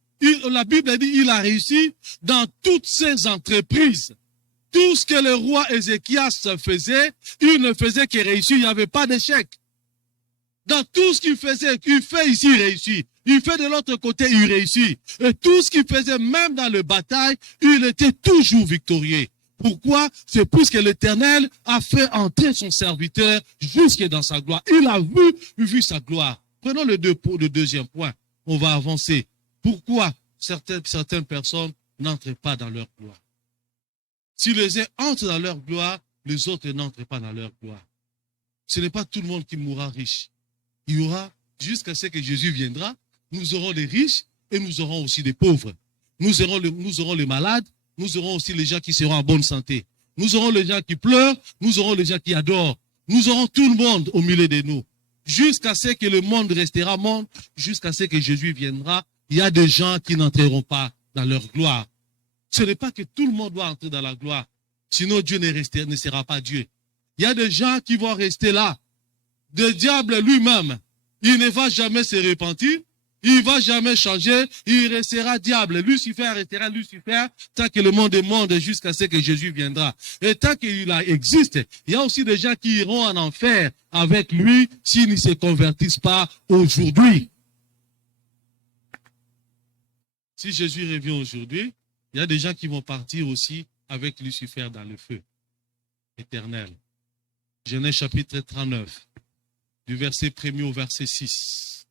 La Bible dit qu'il a réussi dans toutes ses entreprises. Tout ce que le roi Ézéchias faisait, il ne faisait que réussir, il n'y avait pas d'échec. Dans tout ce qu'il faisait, il fait ici, il réussit. Il fait de l'autre côté, il réussit. Et tout ce qu'il faisait, même dans le bataille, il était toujours victorieux. Pourquoi? C'est puisque l'Éternel a fait entrer son serviteur jusque dans sa gloire. Il a vu sa gloire. Prenons le deuxième point. On va avancer. Pourquoi certaines personnes n'entrent pas dans leur gloire? Si les uns entrent dans leur gloire, les autres n'entrent pas dans leur gloire. Ce n'est pas tout le monde qui mourra riche. Il y aura, jusqu'à ce que Jésus viendra, nous aurons les riches et nous aurons aussi des pauvres. Nous aurons les malades, nous aurons aussi les gens qui seront en bonne santé. Nous aurons les gens qui pleurent, nous aurons les gens qui adorent. Nous aurons tout le monde au milieu de nous. Jusqu'à ce que le monde restera monde, jusqu'à ce que Jésus viendra, il y a des gens qui n'entreront pas dans leur gloire. Ce n'est pas que tout le monde doit entrer dans la gloire. Sinon, Dieu ne sera pas Dieu. Il y a des gens qui vont rester là. Le diable lui-même, il ne va jamais se repentir. Il ne va jamais changer. Il restera diable. Lucifer restera Lucifer tant que le monde est monde jusqu'à ce que Jésus viendra. Et tant qu'il existe, il y a aussi des gens qui iront en enfer avec lui s'ils ne se convertissent pas aujourd'hui. Si Jésus revient aujourd'hui, il y a des gens qui vont partir aussi avec Lucifer dans le feu éternel. Genèse chapitre 39, du verset 1er au verset 6.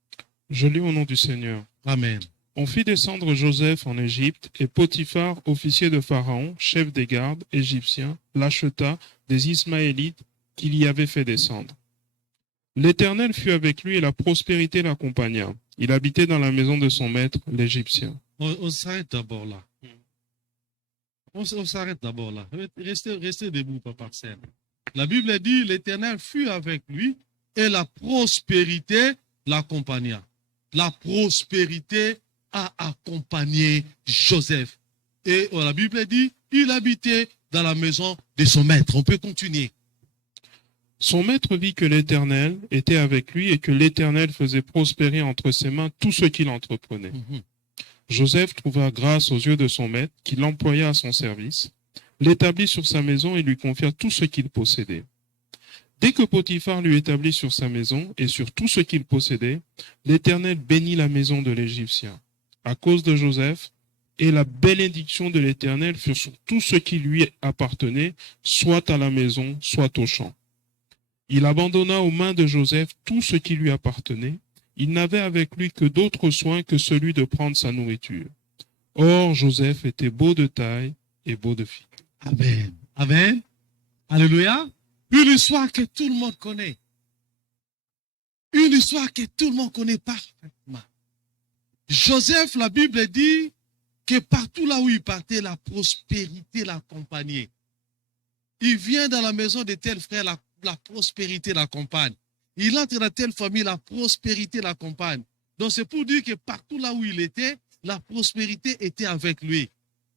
Je lis au nom du Seigneur. Amen. On fit descendre Joseph en Égypte, et Potiphar, officier de Pharaon, chef des gardes égyptiens, l'acheta des Ismaélites qu'il y avait fait descendre. L'Éternel fut avec lui et la prospérité l'accompagna. Il habitait dans la maison de son maître, l'Égyptien. On s'arrête d'abord là. On s'arrête d'abord là. Restez debout, Papa Serge. La Bible dit, l'Éternel fut avec lui et la prospérité l'accompagna. La prospérité a accompagné Joseph. Et la Bible dit, il habitait dans la maison de son maître. On peut continuer. Son maître vit que l'Éternel était avec lui et que l'Éternel faisait prospérer entre ses mains tout ce qu'il entreprenait. Joseph trouva grâce aux yeux de son maître, qui l'employa à son service, l'établit sur sa maison et lui confia tout ce qu'il possédait. Dès que Potiphar lui établit sur sa maison et sur tout ce qu'il possédait, l'Éternel bénit la maison de l'Égyptien à cause de Joseph, et la bénédiction de l'Éternel fut sur tout ce qui lui appartenait, soit à la maison, soit au champ. Il abandonna aux mains de Joseph tout ce qui lui appartenait. Il n'avait avec lui que d'autres soins que celui de prendre sa nourriture. Or, Joseph était beau de taille et beau de figure. Amen. Amen. Alléluia. Une histoire que tout le monde connaît. Une histoire que tout le monde connaît parfaitement. Joseph, la Bible dit que partout là où il partait, la prospérité l'accompagnait. Il vient dans la maison de tel frère, la prospérité l'accompagne. Il entre dans telle famille, la prospérité l'accompagne. Donc c'est pour dire que partout là où il était, la prospérité était avec lui.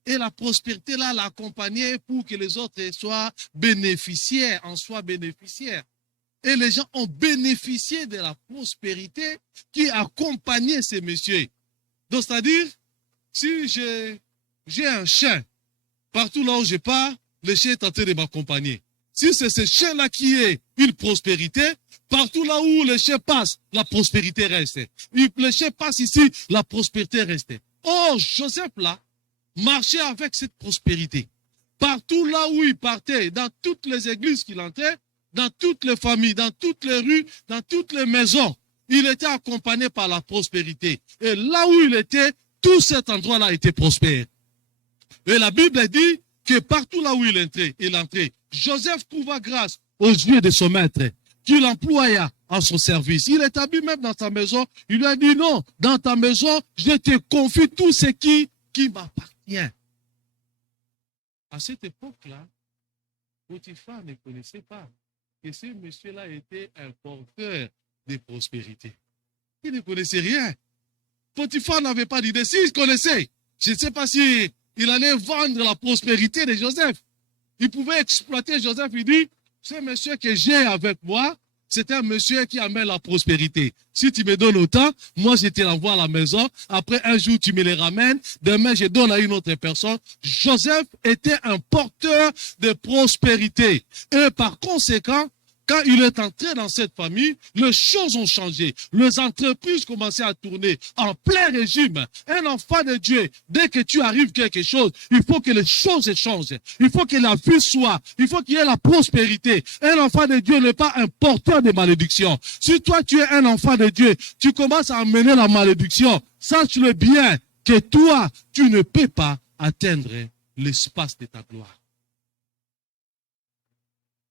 Et la prospérité là l'accompagnait pour que les autres soient bénéficiaires, en soient bénéficiaires. Et les gens ont bénéficié de la prospérité qui accompagnait ces messieurs. Donc c'est-à-dire, si j'ai un chien, partout là où je pars, le chien est en train de m'accompagner. Si c'est ce chien-là qui est une prospérité, partout là où le chien passe, la prospérité reste. Le chien passe ici, la prospérité reste. Or, Joseph là, marchait avec cette prospérité. Partout là où il partait, dans toutes les églises qu'il entrait, dans toutes les familles, dans toutes les rues, dans toutes les maisons, il était accompagné par la prospérité. Et là où il était, tout cet endroit-là était prospère. Et la Bible dit que partout là où il entrait, Joseph trouva grâce aux yeux de son maître, qu'il employa en son service. Il établit même dans sa maison, il lui a dit non, dans ta maison, je te confie tout ce qui m'appartient. À cette époque-là, Potiphar ne connaissait pas que ce monsieur-là était un porteur de prospérité. Il ne connaissait rien. Potiphar n'avait pas d'idée. S'il connaissait, je ne sais pas si il allait vendre la prospérité de Joseph. Il pouvait exploiter Joseph. Il dit, ce monsieur que j'ai avec moi, c'est un monsieur qui amène la prospérité. Si tu me donnes autant, moi je te l'envoie à la maison. Après un jour, tu me les ramènes. Demain, je donne à une autre personne. Joseph était un porteur de prospérité. Et par conséquent, quand il est entré dans cette famille, les choses ont changé. Les entreprises commençaient à tourner en plein régime. Un enfant de Dieu, dès que tu arrives quelque chose, il faut que les choses changent. Il faut que la vie soit. Il faut qu'il y ait la prospérité. Un enfant de Dieu n'est pas un porteur de malédiction. Si toi, tu es un enfant de Dieu, tu commences à amener la malédiction. Sache-le bien que toi, tu ne peux pas atteindre l'espace de ta gloire.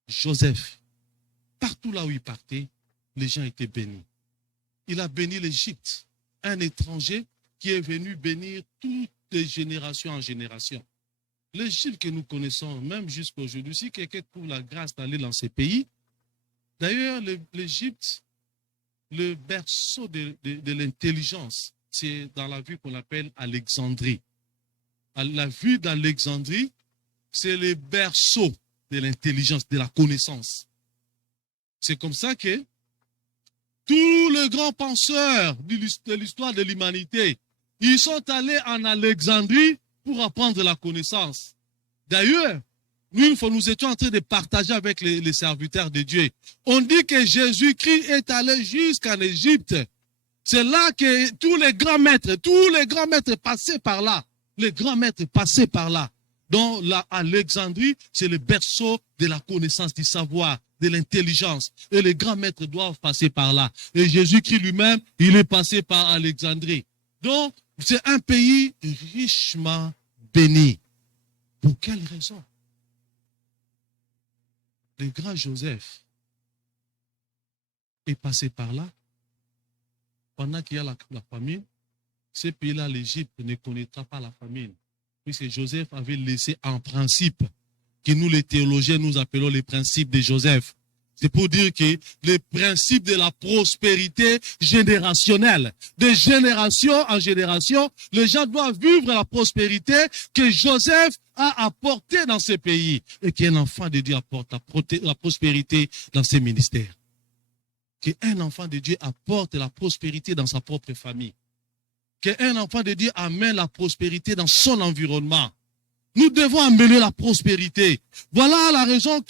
Joseph, partout là où il partait, les gens étaient bénis. Il a béni l'Égypte, un étranger qui est venu bénir toutes les générations en génération. L'Égypte que nous connaissons, même jusqu'à aujourd'hui, si quelqu'un trouve la grâce d'aller dans ces pays, d'ailleurs, l'Égypte, le berceau de l'intelligence, c'est dans la ville qu'on appelle Alexandrie. La ville d'Alexandrie, c'est le berceau de l'intelligence, de la connaissance. C'est comme ça que tous les grands penseurs de l'histoire de l'humanité, ils sont allés en Alexandrie pour apprendre la connaissance. D'ailleurs, nous étions en train de partager avec les serviteurs de Dieu. On dit que Jésus-Christ est allé jusqu'en Égypte. C'est là que tous les grands maîtres passaient par là. Les grands maîtres passaient par là. Donc, Alexandrie, c'est le berceau de la connaissance, du savoir, de l'intelligence. Et les grands maîtres doivent passer par là. Et Jésus-Christ lui-même, il est passé par Alexandrie. Donc, c'est un pays richement béni. Pour quelle raison? Le grand Joseph est passé par là. Pendant qu'il y a la famine, ce pays-là, l'Égypte, ne connaîtra pas la famine. Puisque Joseph avait laissé en principe, que nous les théologiens nous appelons les principes de Joseph. C'est pour dire que les principes de la prospérité générationnelle, de génération en génération, les gens doivent vivre la prospérité que Joseph a apportée dans ce pays et qu'un enfant de Dieu apporte la prospérité dans ses ministères. Qu'un enfant de Dieu apporte la prospérité dans sa propre famille. Qu'un enfant de Dieu amène la prospérité dans son environnement. Nous devons amener la prospérité. Voilà la raison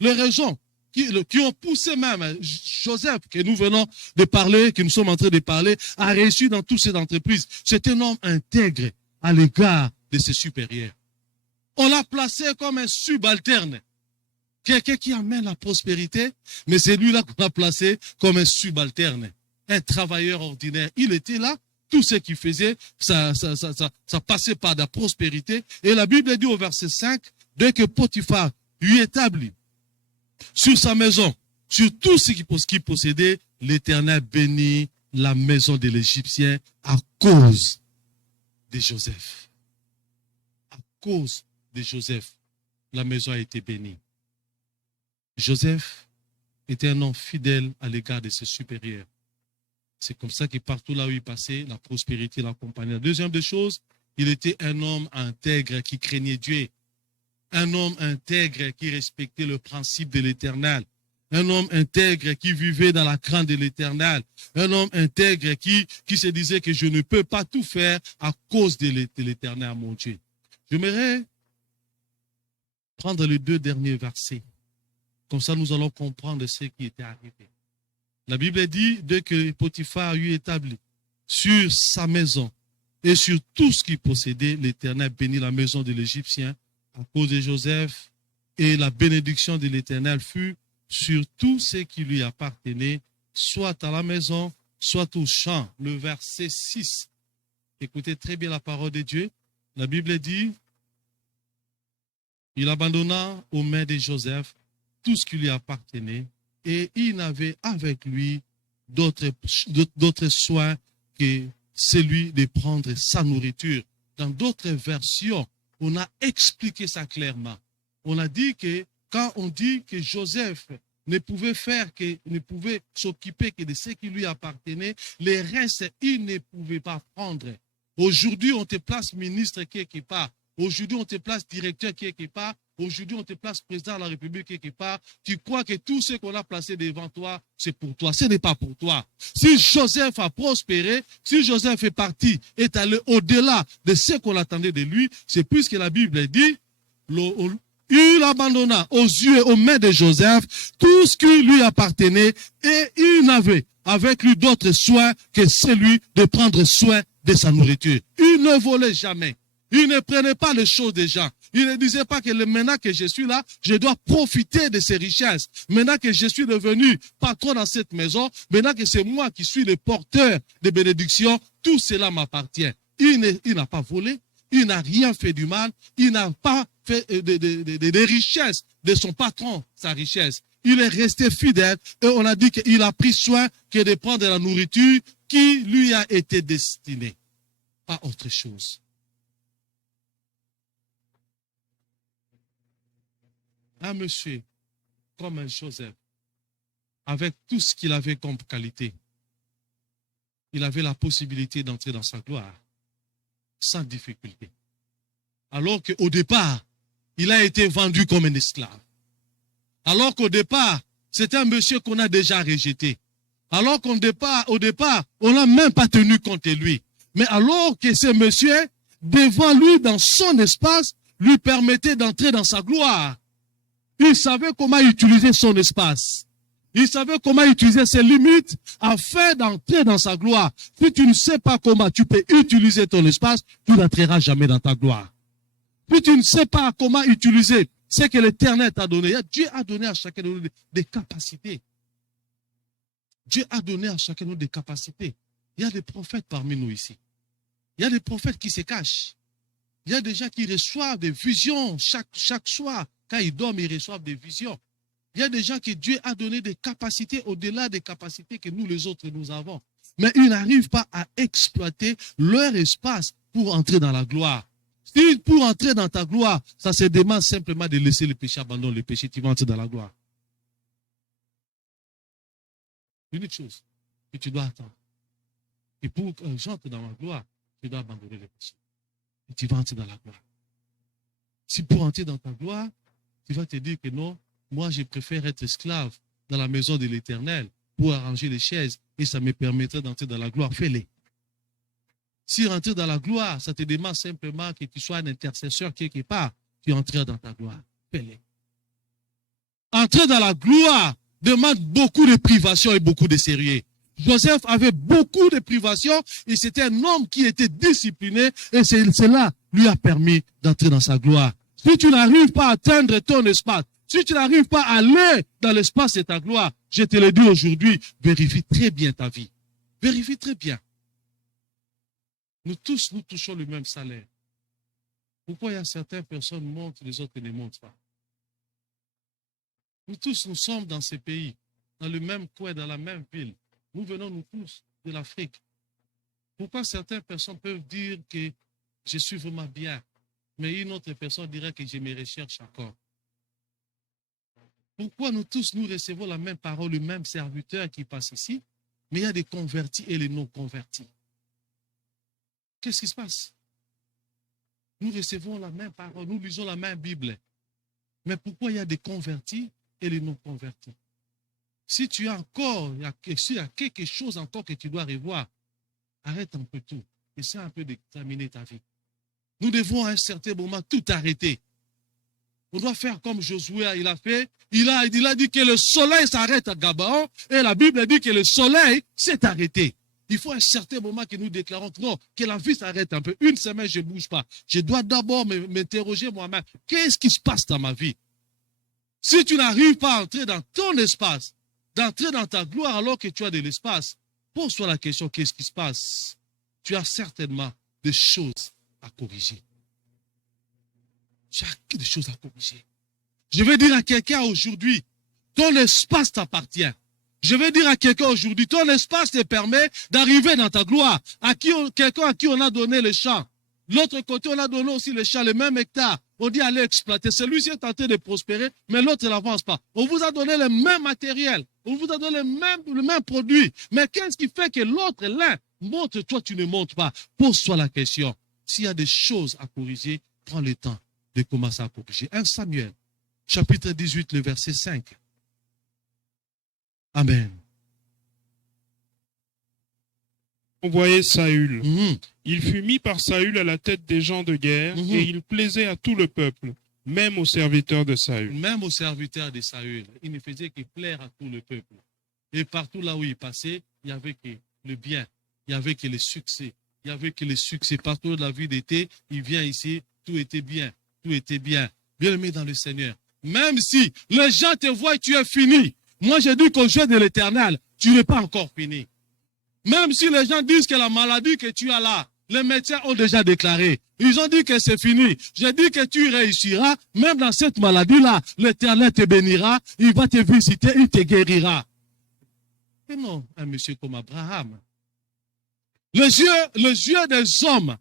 les raisons qui ont poussé même Joseph, que nous venons de parler, que nous sommes en train de parler, a réussi dans toutes ces entreprises. C'est un homme intègre à l'égard de ses supérieurs. On l'a placé comme un subalterne. Quelqu'un qui amène la prospérité, mais c'est lui-là qu'on a placé comme un subalterne. Un travailleur ordinaire. Il était là. Tout ce qu'il faisait, ça passait par la prospérité. Et la Bible dit au verset 5, dès que Potiphar lui établit sur sa maison, sur tout ce qu'il possédait, l'Éternel bénit la maison de l'Égyptien à cause de Joseph. À cause de Joseph, la maison a été bénie. Joseph était un homme fidèle à l'égard de ses supérieurs. C'est comme ça que partout là où il passait, la prospérité l'accompagnait. La deuxième des choses, il était un homme intègre qui craignait Dieu. Un homme intègre qui respectait le principe de l'Éternel. Un homme intègre qui vivait dans la crainte de l'Éternel. Un homme intègre qui se disait que je ne peux pas tout faire à cause de l'Éternel, mon Dieu. J'aimerais prendre les 2 derniers versets. Comme ça, nous allons comprendre ce qui était arrivé. La Bible dit, dès que Potiphar eut établi sur sa maison et sur tout ce qu'il possédait, l'Éternel bénit la maison de l'Égyptien à cause de Joseph, et la bénédiction de l'Éternel fut sur tout ce qui lui appartenait, soit à la maison, soit au champ. Le verset 6. Écoutez très bien la parole de Dieu. La Bible dit, il abandonna aux mains de Joseph tout ce qui lui appartenait, et il n'avait avec lui d'autres soins que celui de prendre sa nourriture. Dans d'autres versions, on a expliqué ça clairement. On a dit que quand on dit que Joseph ne pouvait s'occuper que de ce qui lui appartenait, les restes, il ne pouvait pas prendre. Aujourd'hui, on te place ministre quelque part. Aujourd'hui, on te place directeur quelque part. Aujourd'hui, on te place président de la République quelque part. Tu crois que tout ce qu'on a placé devant toi, c'est pour toi. Ce n'est pas pour toi. Si Joseph a prospéré, si Joseph est parti, est allé au-delà de ce qu'on attendait de lui, c'est puisque la Bible dit, il abandonna aux yeux et aux mains de Joseph tout ce qui lui appartenait et il n'avait avec lui d'autres soins que celui de prendre soin de sa nourriture. Il ne volait jamais. Il ne prenait pas les choses des gens. Il ne disait pas que maintenant que je suis là, je dois profiter de ces richesses. Maintenant que je suis devenu patron dans cette maison, maintenant que c'est moi qui suis le porteur de bénédiction, tout cela m'appartient. Il n'a pas volé, il n'a rien fait du mal, il n'a pas fait des richesses de son patron, sa richesse. Il est resté fidèle et on a dit qu'il a pris soin que de prendre la nourriture qui lui a été destinée. Pas autre chose. Un monsieur comme un Joseph, avec tout ce qu'il avait comme qualité, il avait la possibilité d'entrer dans sa gloire sans difficulté. Alors qu'au départ, il a été vendu comme un esclave. Alors qu'au départ, c'est un monsieur qu'on a déjà rejeté. Alors qu'au départ, on n'a même pas tenu compte de lui. Mais alors que ce monsieur, devant lui, dans son espace, lui permettait d'entrer dans sa gloire. Il savait comment utiliser son espace. Il savait comment utiliser ses limites afin d'entrer dans sa gloire. Si tu ne sais pas comment tu peux utiliser ton espace, tu n'entreras jamais dans ta gloire. Si tu ne sais pas comment utiliser ce que l'Éternel t'a donné, Dieu a donné à chacun de nous des capacités. Dieu a donné à chacun de nous des capacités. Il y a des prophètes parmi nous ici. Il y a des prophètes qui se cachent. Il y a des gens qui reçoivent des visions chaque soir. Quand ils dorment, ils reçoivent des visions. Il y a des gens que Dieu a donné des capacités au-delà des capacités que nous les autres nous avons. Mais ils n'arrivent pas à exploiter leur espace pour entrer dans la gloire. Si pour entrer dans ta gloire, ça se demande simplement de laisser le péché, abandonner le péché, tu vas entrer dans la gloire. Une chose que tu dois attendre. Et pour que j'entre dans ma gloire, tu dois abandonner le péché. Et tu vas entrer dans la gloire. Si pour entrer dans ta gloire, tu vas te dire que non, moi je préfère être esclave dans la maison de l'Éternel pour arranger les chaises et ça me permettrait d'entrer dans la gloire. Fais-les. Si rentrer dans la gloire, ça te demande simplement que tu sois un intercesseur quelque part, tu entreras dans ta gloire. Fais-les. Entrer dans la gloire demande beaucoup de privations et beaucoup de sérieux. Joseph avait beaucoup de privations et c'était un homme qui était discipliné et cela lui a permis d'entrer dans sa gloire. Si tu n'arrives pas à atteindre ton espace, si tu n'arrives pas à aller dans l'espace de ta gloire, je te le dis aujourd'hui, vérifie très bien ta vie. Vérifie très bien. Nous tous, nous touchons le même salaire. Pourquoi il y a certaines personnes qui montent, les autres ne montent pas? Nous tous, nous sommes dans ces pays, dans le même coin, dans la même ville. Nous venons, nous tous, de l'Afrique. Pourquoi certaines personnes peuvent dire que je suis vraiment bien, mais une autre personne dirait que je me recherche encore? Pourquoi nous tous, nous recevons la même parole, le même serviteur qui passe ici, mais il y a des convertis et les non-convertis? Qu'est-ce qui se passe? Nous recevons la même parole, nous lisons la même Bible. Mais pourquoi il y a des convertis et les non-convertis? Si tu as encore, s'il y a quelque chose encore que tu dois revoir, arrête un peu tout. Essaie un peu d'examiner ta vie. Nous devons à un certain moment tout arrêter. On doit faire comme Josué il a fait. Il a dit que le soleil s'arrête à Gabaon et la Bible dit que le soleil s'est arrêté. Il faut à un certain moment que nous déclarons que non, que la vie s'arrête un peu. Une semaine, je ne bouge pas. Je dois d'abord m'interroger moi-même. Qu'est-ce qui se passe dans ma vie? Si tu n'arrives pas à entrer dans ton espace, d'entrer dans ta gloire alors que tu as de l'espace, pose-toi la question, qu'est-ce qui se passe? Tu as certainement des choses à corriger. Tu as des choses à corriger. Je vais dire à quelqu'un aujourd'hui, ton espace t'appartient. Je vais dire à quelqu'un aujourd'hui, ton espace te permet d'arriver dans ta gloire. Quelqu'un à qui on a donné le champ. L'autre côté, on a donné aussi le champ, le même hectare. On dit allez exploiter. Celui-ci est tenté de prospérer, mais l'autre n'avance pas. On vous a donné le même matériel. On vous a donné le même produit. Mais qu'est-ce qui fait que l'autre, l'un, monte, toi tu ne montes pas? Pose-toi la question. S'il y a des choses à corriger, prends le temps de commencer à corriger. 1 Samuel, chapitre 18, le verset 5. Amen. Envoyé Saül. Mhm. Il fut mis par Saül à la tête des gens de guerre, Mhm. et il plaisait à tout le peuple, même aux serviteurs de Saül. Même aux serviteurs de Saül, il ne faisait que plaire à tout le peuple. Et partout là où il passait, il n'y avait que le bien, il n'y avait que le succès. Il n'y avait que le succès. Partout où la vie était, il vient ici, tout était bien, tout était bien. Bien-aimé dans le Seigneur. Même si les gens te voient, tu es fini. Moi, je dis qu'au jeu de l'Éternel, tu n'es pas encore fini. Même si les gens disent que la maladie que tu as là, les médecins ont déjà déclaré. Ils ont dit que c'est fini. Je dis que tu réussiras. Même dans cette maladie-là, l'Éternel te bénira. Il va te visiter, il te guérira. Et non, un monsieur comme Abraham. Les yeux des hommes,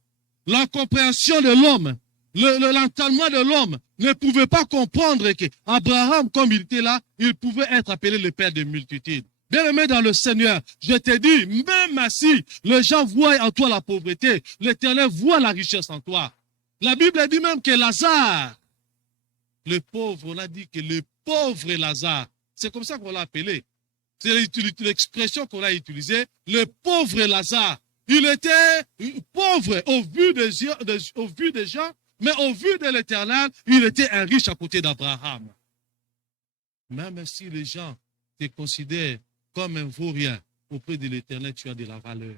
la compréhension de l'homme, l'entendement de l'homme ne pouvait pas comprendre que Abraham, comme il était là, il pouvait être appelé le père de multitudes. Bien-aimé dans le Seigneur, je te dis, même si les gens voient en toi la pauvreté, l'Éternel voit la richesse en toi. La Bible dit même que Lazare, le pauvre, on a dit que le pauvre Lazare, c'est comme ça qu'on l'a appelé. C'est l'expression qu'on a utilisée, le pauvre Lazare. Il était pauvre au vu des gens, mais au vu de l'Éternel, il était un riche à côté d'Abraham. Même si les gens te considèrent comme un vaurien, auprès de l'Éternel, tu as de la valeur.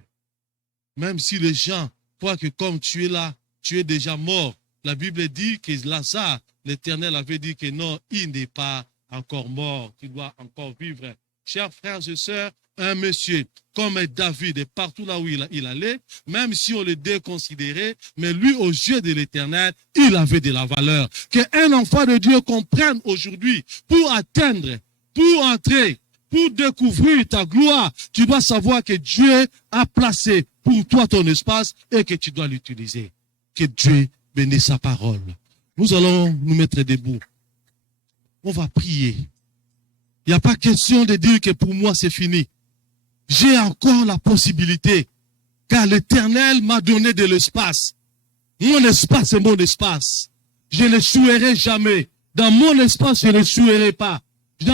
Même si les gens croient que comme tu es là, tu es déjà mort. La Bible dit que Lazare, l'Éternel avait dit que non, il n'est pas encore mort, tu dois encore vivre. Chers frères et sœurs, un monsieur comme David, et partout là où il allait, même si on le déconsidérait, mais lui, aux yeux de l'Éternel, il avait de la valeur. Qu'un enfant de Dieu comprenne aujourd'hui, pour atteindre, pour entrer, pour découvrir ta gloire, tu dois savoir que Dieu a placé pour toi ton espace et que tu dois l'utiliser. Que Dieu bénisse sa parole. Nous allons nous mettre debout. On va prier. Il n'y a pas question de dire que pour moi c'est fini. J'ai encore la possibilité, car l'Éternel m'a donné de l'espace. Mon espace est mon espace. Je ne souillerai jamais. Dans mon espace, je ne souillerai pas. Je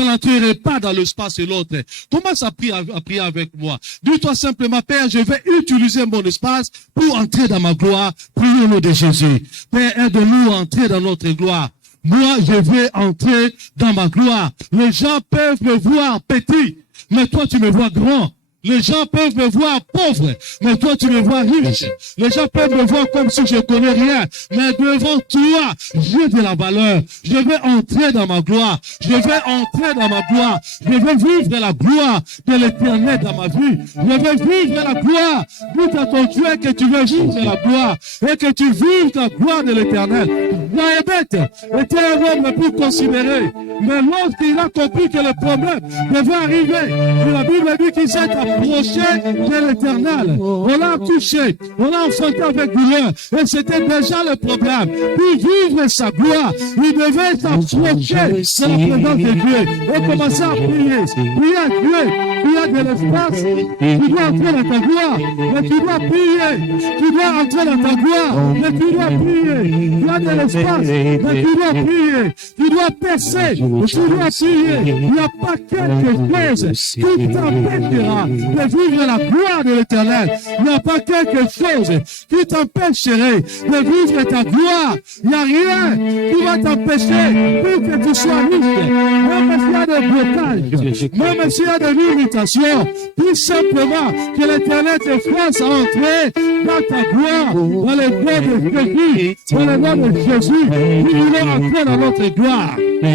n'entrerai pas dans l'espace de l'autre. Commence à prier avec moi. Dis-toi simplement, Père, je vais utiliser mon espace pour entrer dans ma gloire. Prions au nom de Jésus. Père, aide-nous à entrer dans notre gloire. Moi, je vais entrer dans ma gloire. Les gens peuvent me voir petit, mais toi, tu me vois grand. Les gens peuvent me voir pauvre, mais toi tu me vois riche. Les gens peuvent me voir comme si je connais rien, mais devant toi, j'ai de la valeur. Je vais entrer dans ma gloire. Je vais entrer dans ma gloire. Je vais vivre la gloire de l'Éternel dans ma vie. Je vais vivre la gloire. Dis à ton Dieu que tu veux vivre la gloire et que tu vives la gloire de l'Éternel. Jaébet était un homme le plus considéré, mais lorsqu'il a compris que le problème devait arriver, la Bible dit qu'il s'est approché de l'Éternel. On l'a touché, on l'a enfanté avec douleur. Et c'était déjà le problème. Pour vivre sa gloire, il devait s'approcher de la présence de Dieu et commencer à prier. Prier à Dieu. Tu as de l'espace. Tu dois entrer dans ta gloire. Mais tu dois prier. Tu dois entrer dans ta gloire. Mais tu dois prier. Tu as de l'espace. Mais tu dois prier. Tu dois percer. Mais tu dois prier. Il n'y a pas quelque chose qui t'empêchera de vivre la gloire de l'Éternel. Il n'y a pas quelque chose qui t'empêcherait de vivre ta gloire. Il n'y a rien qui va t'empêcher pour que tu sois riche. Même s'il y a des blocages, même s'il y a des limitations, tout simplement que l'Éternel te fasse entrer dans ta gloire, dans le nom de Jésus, dans le nom de Jésus. Nous voulons entrer dans notre gloire. Nous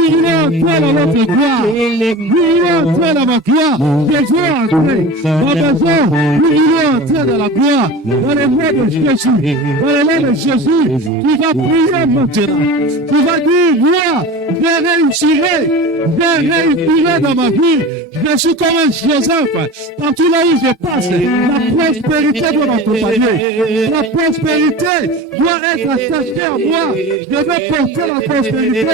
voulons entrer dans notre gloire. Nous voulons entrer dans ma gloire. Je veux entrer dans ma maison. Nous voulons entrer dans la gloire. Dans le nom de Jésus. Dans le nom de Jésus. Tu vas prier maintenant. Tu vas dire, moi, je réussirai dans ma vie. Je suis comme un Joseph. Partout là où je passe, la prospérité doit m'accompagner. La prospérité doit être attachée à moi. Je vais porter la prospérité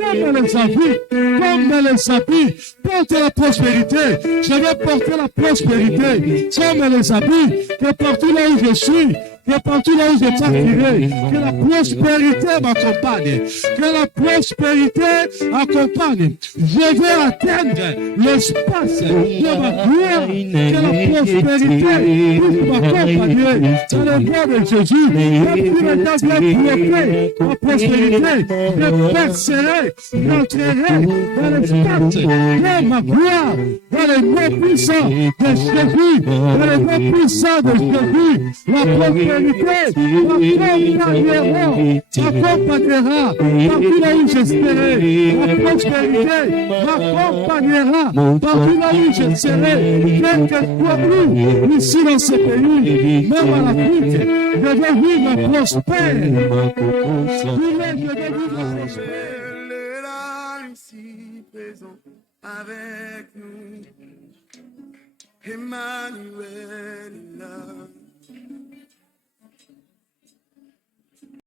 comme les habits. Comme les habits portent la prospérité. Je vais porter la prospérité comme les habits. Que partout là où je suis, que partout là où je partirai, que la prospérité m'accompagne, que la prospérité accompagne. Je vais atteindre l'espace de ma gloire, que la prospérité puisse m'accompagner dans le nom de Jésus. Et puis le diable est bloqué, ma prospérité, je percerai, j'entrerai dans l'espace de ma gloire, dans le nom puissant de Jésus, dans le nom puissant de Jésus. La prospérité m'accompagnera partout là où je serai. La prospérité m'accompagnera partout là où je serai. Quel que soit où, ici dans ce pays, même à l'Afrique, je vais vivre prospère. Je vais vivre prospère. Elle est là, ici présent avec nous. Emmanuel est là.